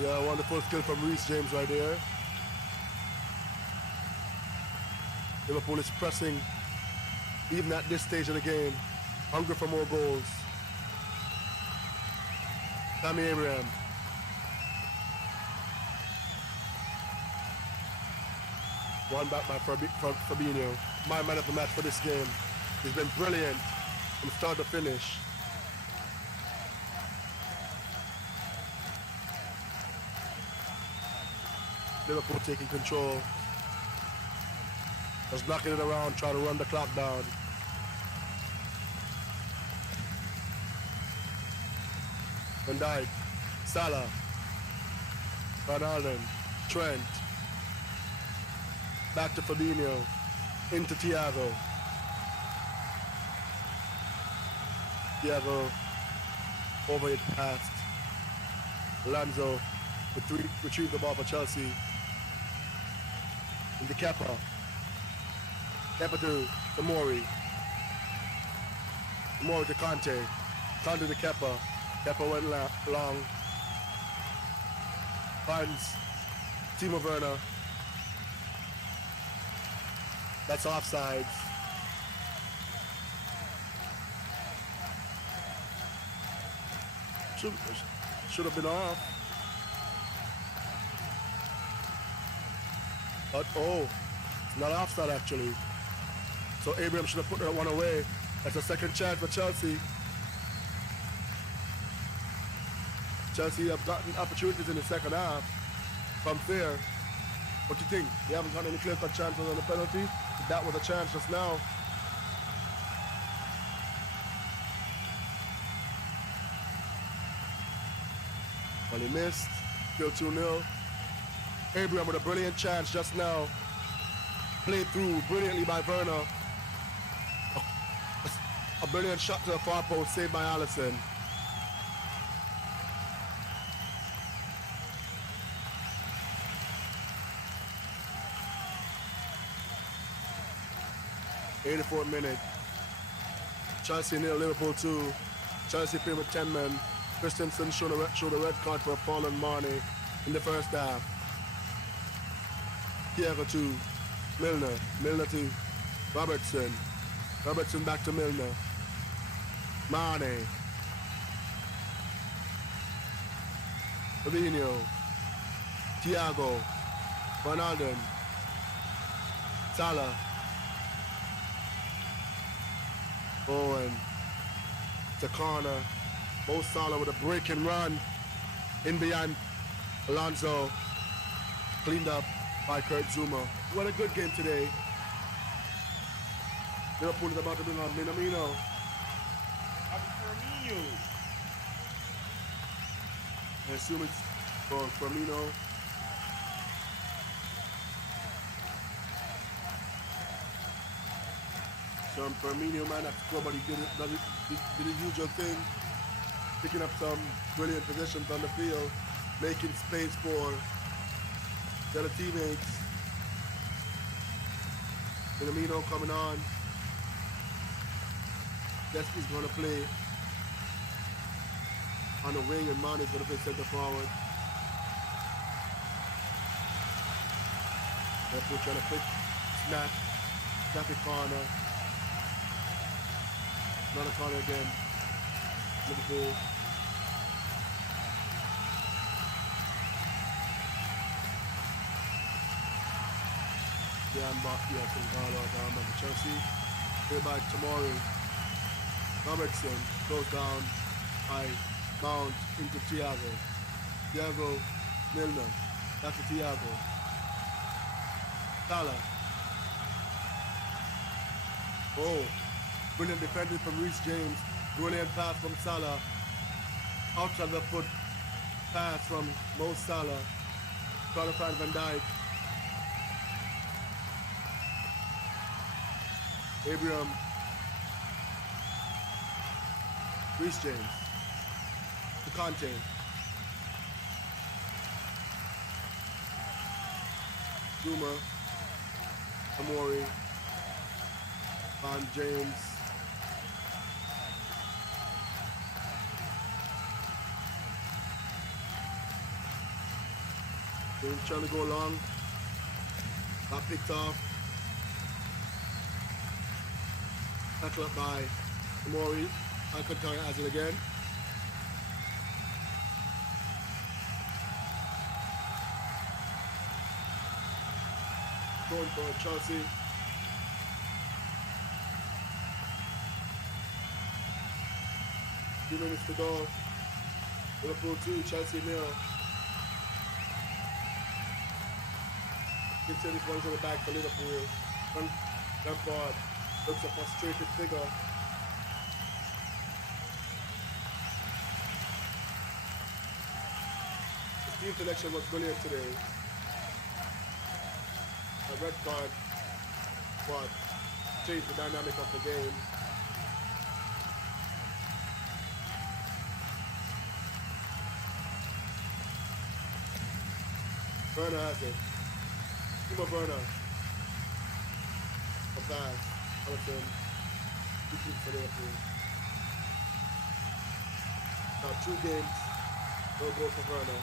Yeah, wonderful skill from Reece James right there. Liverpool is pressing, even at this stage of the game, hungry for more goals. Tammy Abraham. One back by Fabinho. My man of the match for this game. He's been brilliant from start to finish. Liverpool taking control. Just knocking it around, trying to run the clock down. Van Dijk, Salah, Van Alden, Trent. Back to Fabinho, into Thiago. Thiago, over it past. Lanzo, retrieve the ball for Chelsea. Into Kepa. Kepa to Tomori. Tomori to Conte. Conte to Kepa. Kepa went long. Finds Timo Werner. That's offsides. Should have been off. But it's not offside actually. So Abraham should have put that one away. That's a second chance for Chelsea. Chelsea have gotten opportunities in the second half from there. What do you think? They haven't got any clear-cut chances on the penalty. That was a chance just now. Well, he missed. Still 2-0. Abraham with a brilliant chance just now. Played through brilliantly by Werner. A brilliant shot to the far post, saved by Allison. '84th minute. Chelsea 0, Liverpool 2. Chelsea played with 10 men. Christensen showed a red card for a fallen Marnie in the first half. Thiago 2. Milner 2. Robertson back to Milner. Marnie. Fabinho. Thiago. Van Alden. Salah. Owen. It's a corner. Mo Salah with a break and run. In behind Alonso. Cleaned up by Kurt Zouma. What a good game today. Liverpool is about to bring on Minamino. Firmino. I assume it's for Firmino. Some Firmino might not score, but he did his usual thing. Picking up some brilliant possessions on the field, making space for the other teammates. Minamino coming on. Guess he's going to play on the wing, and Mane's going to play center forward. Liverpool trying to quick snap it corner. Another corner again. Liverpool. Down by Chelsea. Here by Tomori. Robertson goes down by Mount into Thiago. Thiago, Milner. Back to Thiago. Salah. Oh, brilliant defending from Reece James. Brilliant pass from Salah. Outside the foot pass from Mo Salah. Trying to find Van Dijk. Abraham. Reece James. To Conte. Zuma. Amori. Van James. James trying to go long. Got picked off. Tackle up by Amori. Alcantara has it again. Going for Chelsea. Few minutes to go. Liverpool 2, Chelsea 0. Gets this one to the back for Liverpool. STAMFORD looks a frustrated figure. The team selection was brilliant today. A red card, but changed the dynamic of the game. Werner has it. Timo Werner. A pass. Allison. He keeps for Liverpool. Now 2 games. No goal for Werner.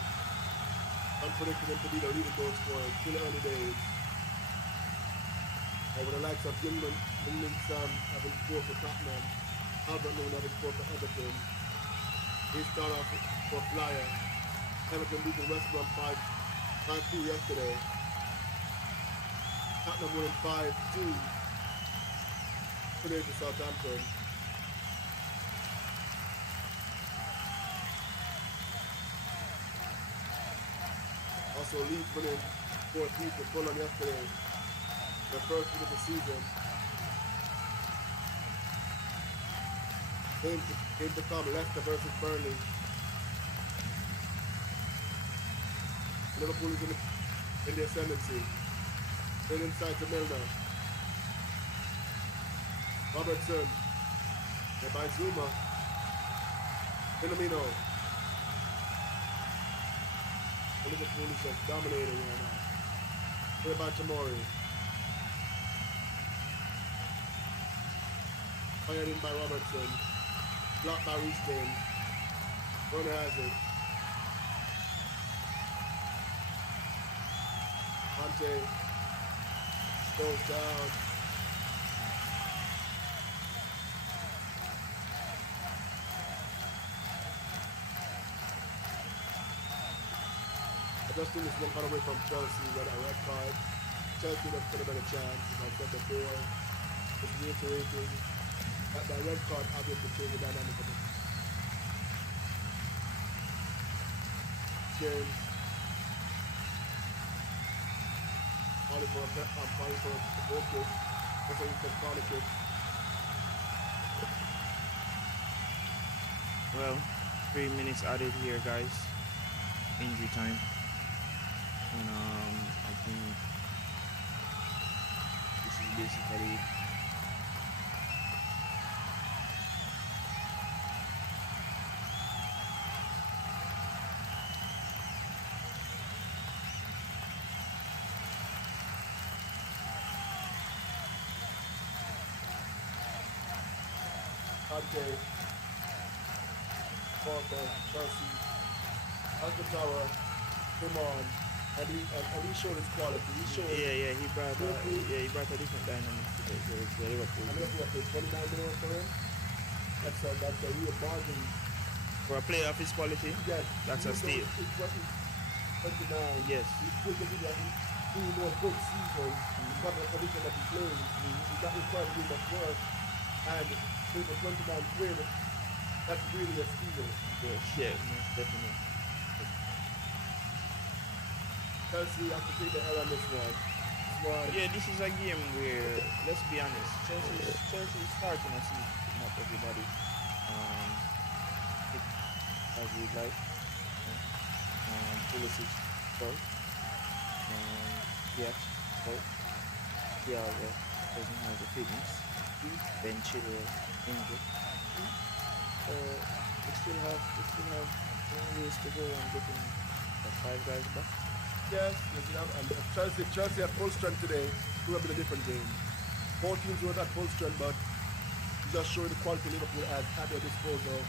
I'm predicting him to be the leading goal scorer. Still early days. And with the likes of Gilman Sam having scored for Tottenham, Albert Moon having scored for Everton. They start off for Flyer. Everton beating West Brom 5-2 yesterday. Tottenham winning 5-2 today to Southampton. Also Leeds winning 4-3 for Fulham yesterday. Their first win of the season. Game to come, Leicester versus Burnley. Liverpool is in the ascendancy. Then inside to Milner. Robertson. They're by Zuma. Minamino. Liverpool is just dominating right now. They're by Tamori. Fired in by Robertson. Blocked by Reeston. Runner has it. Conte goes down. I just think it's one cut away from Chelsea with a red card. Chelsea would have put a better chance. As I said before, it's reiterating that red card obviously changed the dynamic of the game. Calling for a goal kick. That's what he said, corner kick. Well, 3 minutes added here, guys. Injury time. And I think this is basically Conte, Parker, Chelsea, Alcantara, come on, and he showed his quality. He showed he brought a different dynamic to the Liverpool. And Liverpool paid 29 million for him. That's a real bargain. For a player of his quality, Yes, that's a steal. He's 29. Yes. He's still giving you a good season. He's got the position that he plays. He's not required to do much work. And for 29 quid, that's really a steal. Yeah, most definitely. Chelsea have to take the L on this one. Yeah, this is a game where, let's be honest, Chelsea is starting to see not everybody as we like. Pulisic, goal. Ziyech, goal. Thiago doesn't have the fitness. Ben Chilwell injured. We still have long ways to go on getting the 5 guys back. Yes, and Chelsea at full strength today. It would have been a different game. 4 teams were at full strength, but just showing the quality Liverpool has at their disposal.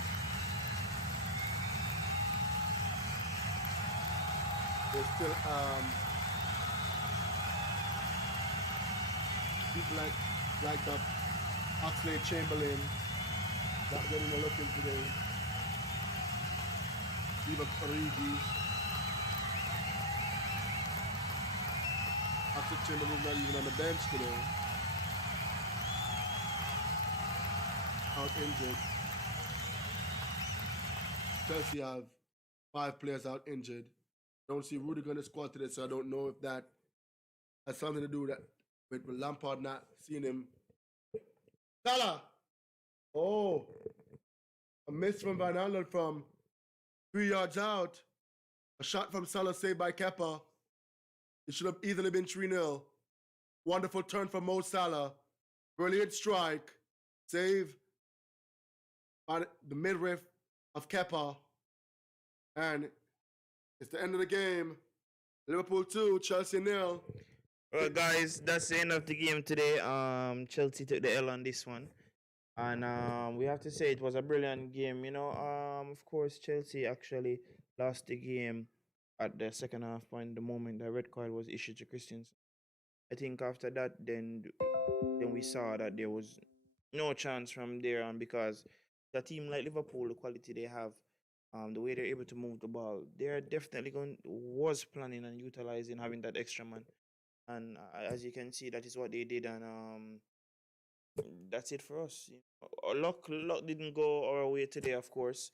There's still people like that Oxlade Chamberlain not getting a look in today. Divock Origi. Oxlade Chamberlain not even on the bench today. Out injured. Chelsea have 5 players out injured. Don't see Rudiger in the squad today, so I don't know if that has something to do with Lampard not seeing him. Salah! Oh! A miss from Van Aanholt from 3 yards out. A shot from Salah saved by Kepa. It should have easily been 3-0. Wonderful turn from Mo Salah. Brilliant strike. Save by the midriff of Kepa. And it's the end of the game. Liverpool 2, Chelsea 0. Well, guys, that's the end of the game today. Chelsea took the L on this one. And we have to say it was a brilliant game. You know, of course, Chelsea actually lost the game at the second half point, the moment the red card was issued to Christensen. I think after that, then we saw that there was no chance from there on, because a team like Liverpool, the quality they have, the way they're able to move the ball, they're definitely was planning on utilizing having that extra man. And as you can see, that is what they did, and that's it for us. You know, luck didn't go our way today, of course.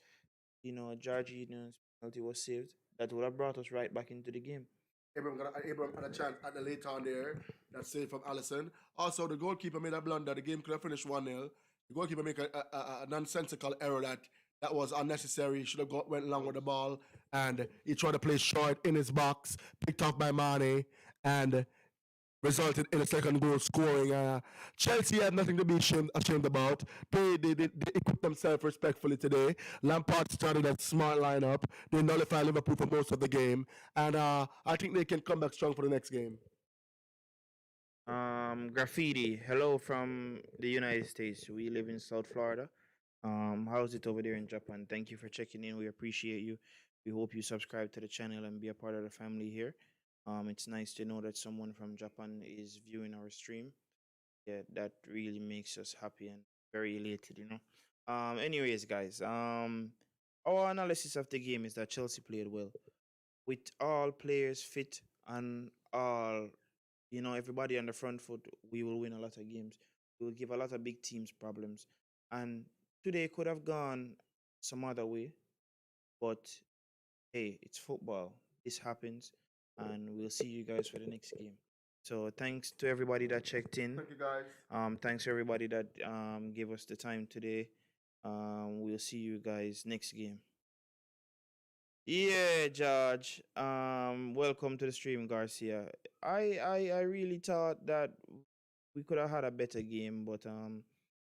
You know, Jorginho's penalty was saved. That would have brought us right back into the game. Abraham had a chance at the late on there. That save from Alisson. Also, the goalkeeper made a blunder. The game could have finished 1-0. The goalkeeper made a nonsensical error that was unnecessary. He should have went along with the ball, and he tried to play short in his box, picked off by Mane, and resulted in a second goal scoring. Chelsea had nothing to be ashamed about. They equipped themselves respectfully today. Lampard started a smart lineup. They nullified Liverpool for most of the game. And I think they can come back strong for the next game. Graffiti, hello from the United States. We live in South Florida. How's it over there in Japan? Thank you for checking in. We appreciate you. We hope you subscribe to the channel and be a part of the family here. It's nice to know that someone from Japan is viewing our stream. Yeah, that really makes us happy and very elated, you know. Anyways, guys, our analysis of the game is that Chelsea played well. With all players fit and all, you know, everybody on the front foot, we will win a lot of games. We will give a lot of big teams problems. And today could have gone some other way, but hey, it's football. This happens, and we'll see you guys for the next game. So thanks to everybody that checked in. Thank you, guys. Thanks to everybody that gave us the time today. We'll see you guys next game. Yeah, George. Welcome to the stream, Garcia. I really thought that we could have had a better game, but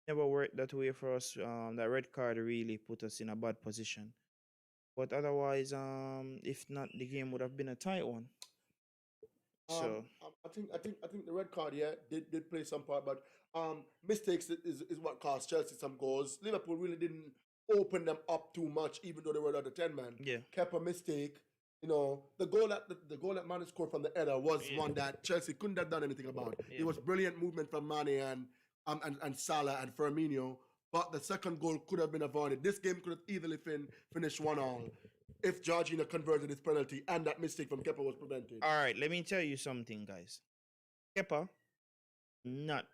never worked that way for us. That red card really put us in a bad position. But otherwise, if not, the game would have been a tight one. So I think the red card did play some part, but mistakes is what cost Chelsea some goals. Liverpool really didn't open them up too much, even though they were under 10 man. yeah, Kept a mistake. You know, the goal that Mane scored from the header was one that Chelsea couldn't have done anything about. Yeah. It was brilliant movement from Mane and Salah and Firmino, but the second goal could have been avoided. This game could have easily finished 1-1 if Jorginho converted his penalty and that mistake from Kepa was prevented. all right. Let me tell you something, guys. Kepa not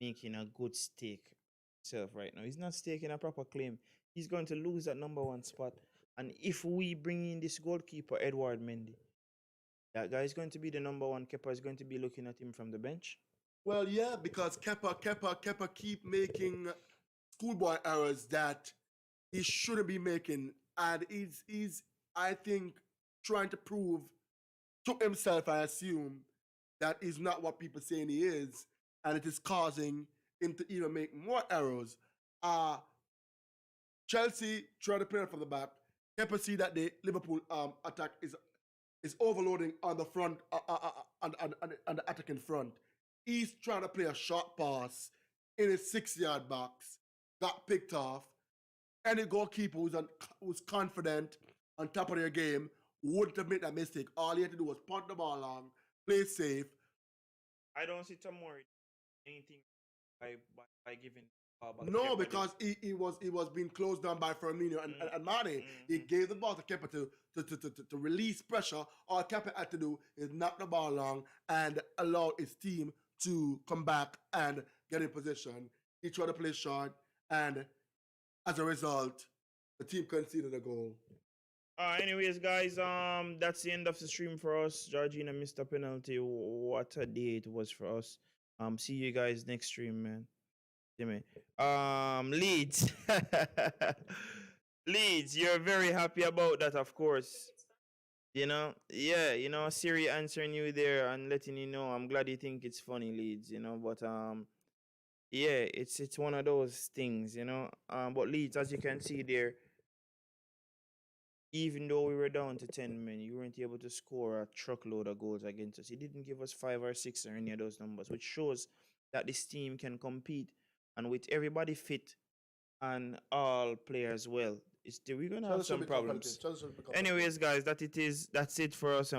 making a good stake himself right now. He's not staking a proper claim. He's going to lose that number one spot. And if we bring in this goalkeeper, Edward Mendy, that guy is going to be the number one. Kepa is going to be looking at him from the bench. Well, yeah, because Kepa keep making schoolboy errors that he shouldn't be making, and he's I think trying to prove to himself, I assume, that he's not what people saying he is, and it is causing him to even make more errors. Chelsea try to play it from the back. Kepa see that the Liverpool attack is overloading on the front on the attacking front. He's trying to play a short pass in his 6-yard box, got picked off. Any goalkeeper who's confident on top of their game wouldn't have made that mistake. All he had to do was punt the ball long, play safe. I don't see Tomori anything by giving the ball back. No, because he was being closed down by Firmino and Mane. He gave the ball to Kepa to release pressure. All Kepa had to do is knock the ball long and allow his team to come back and get in position. He tried to play short, and as a result, the team conceded a goal. Anyways, guys, that's the end of the stream for us. Georgina missed a penalty. What a day it was for us. See you guys next stream, man. See me. Leeds. Leeds, you're very happy about that, of course. You know, yeah, you know, Siri answering you there and letting you know. I'm glad you think it's funny, Leeds, you know, but yeah, it's one of those things, you know. But Leeds, as you can see there, even though we were down to 10 men, you weren't able to score a truckload of goals against us. He didn't give us 5 or 6 or any of those numbers, which shows that this team can compete. And with everybody fit and all players well, we're gonna have some problems. Anyways, guys, that's it for us.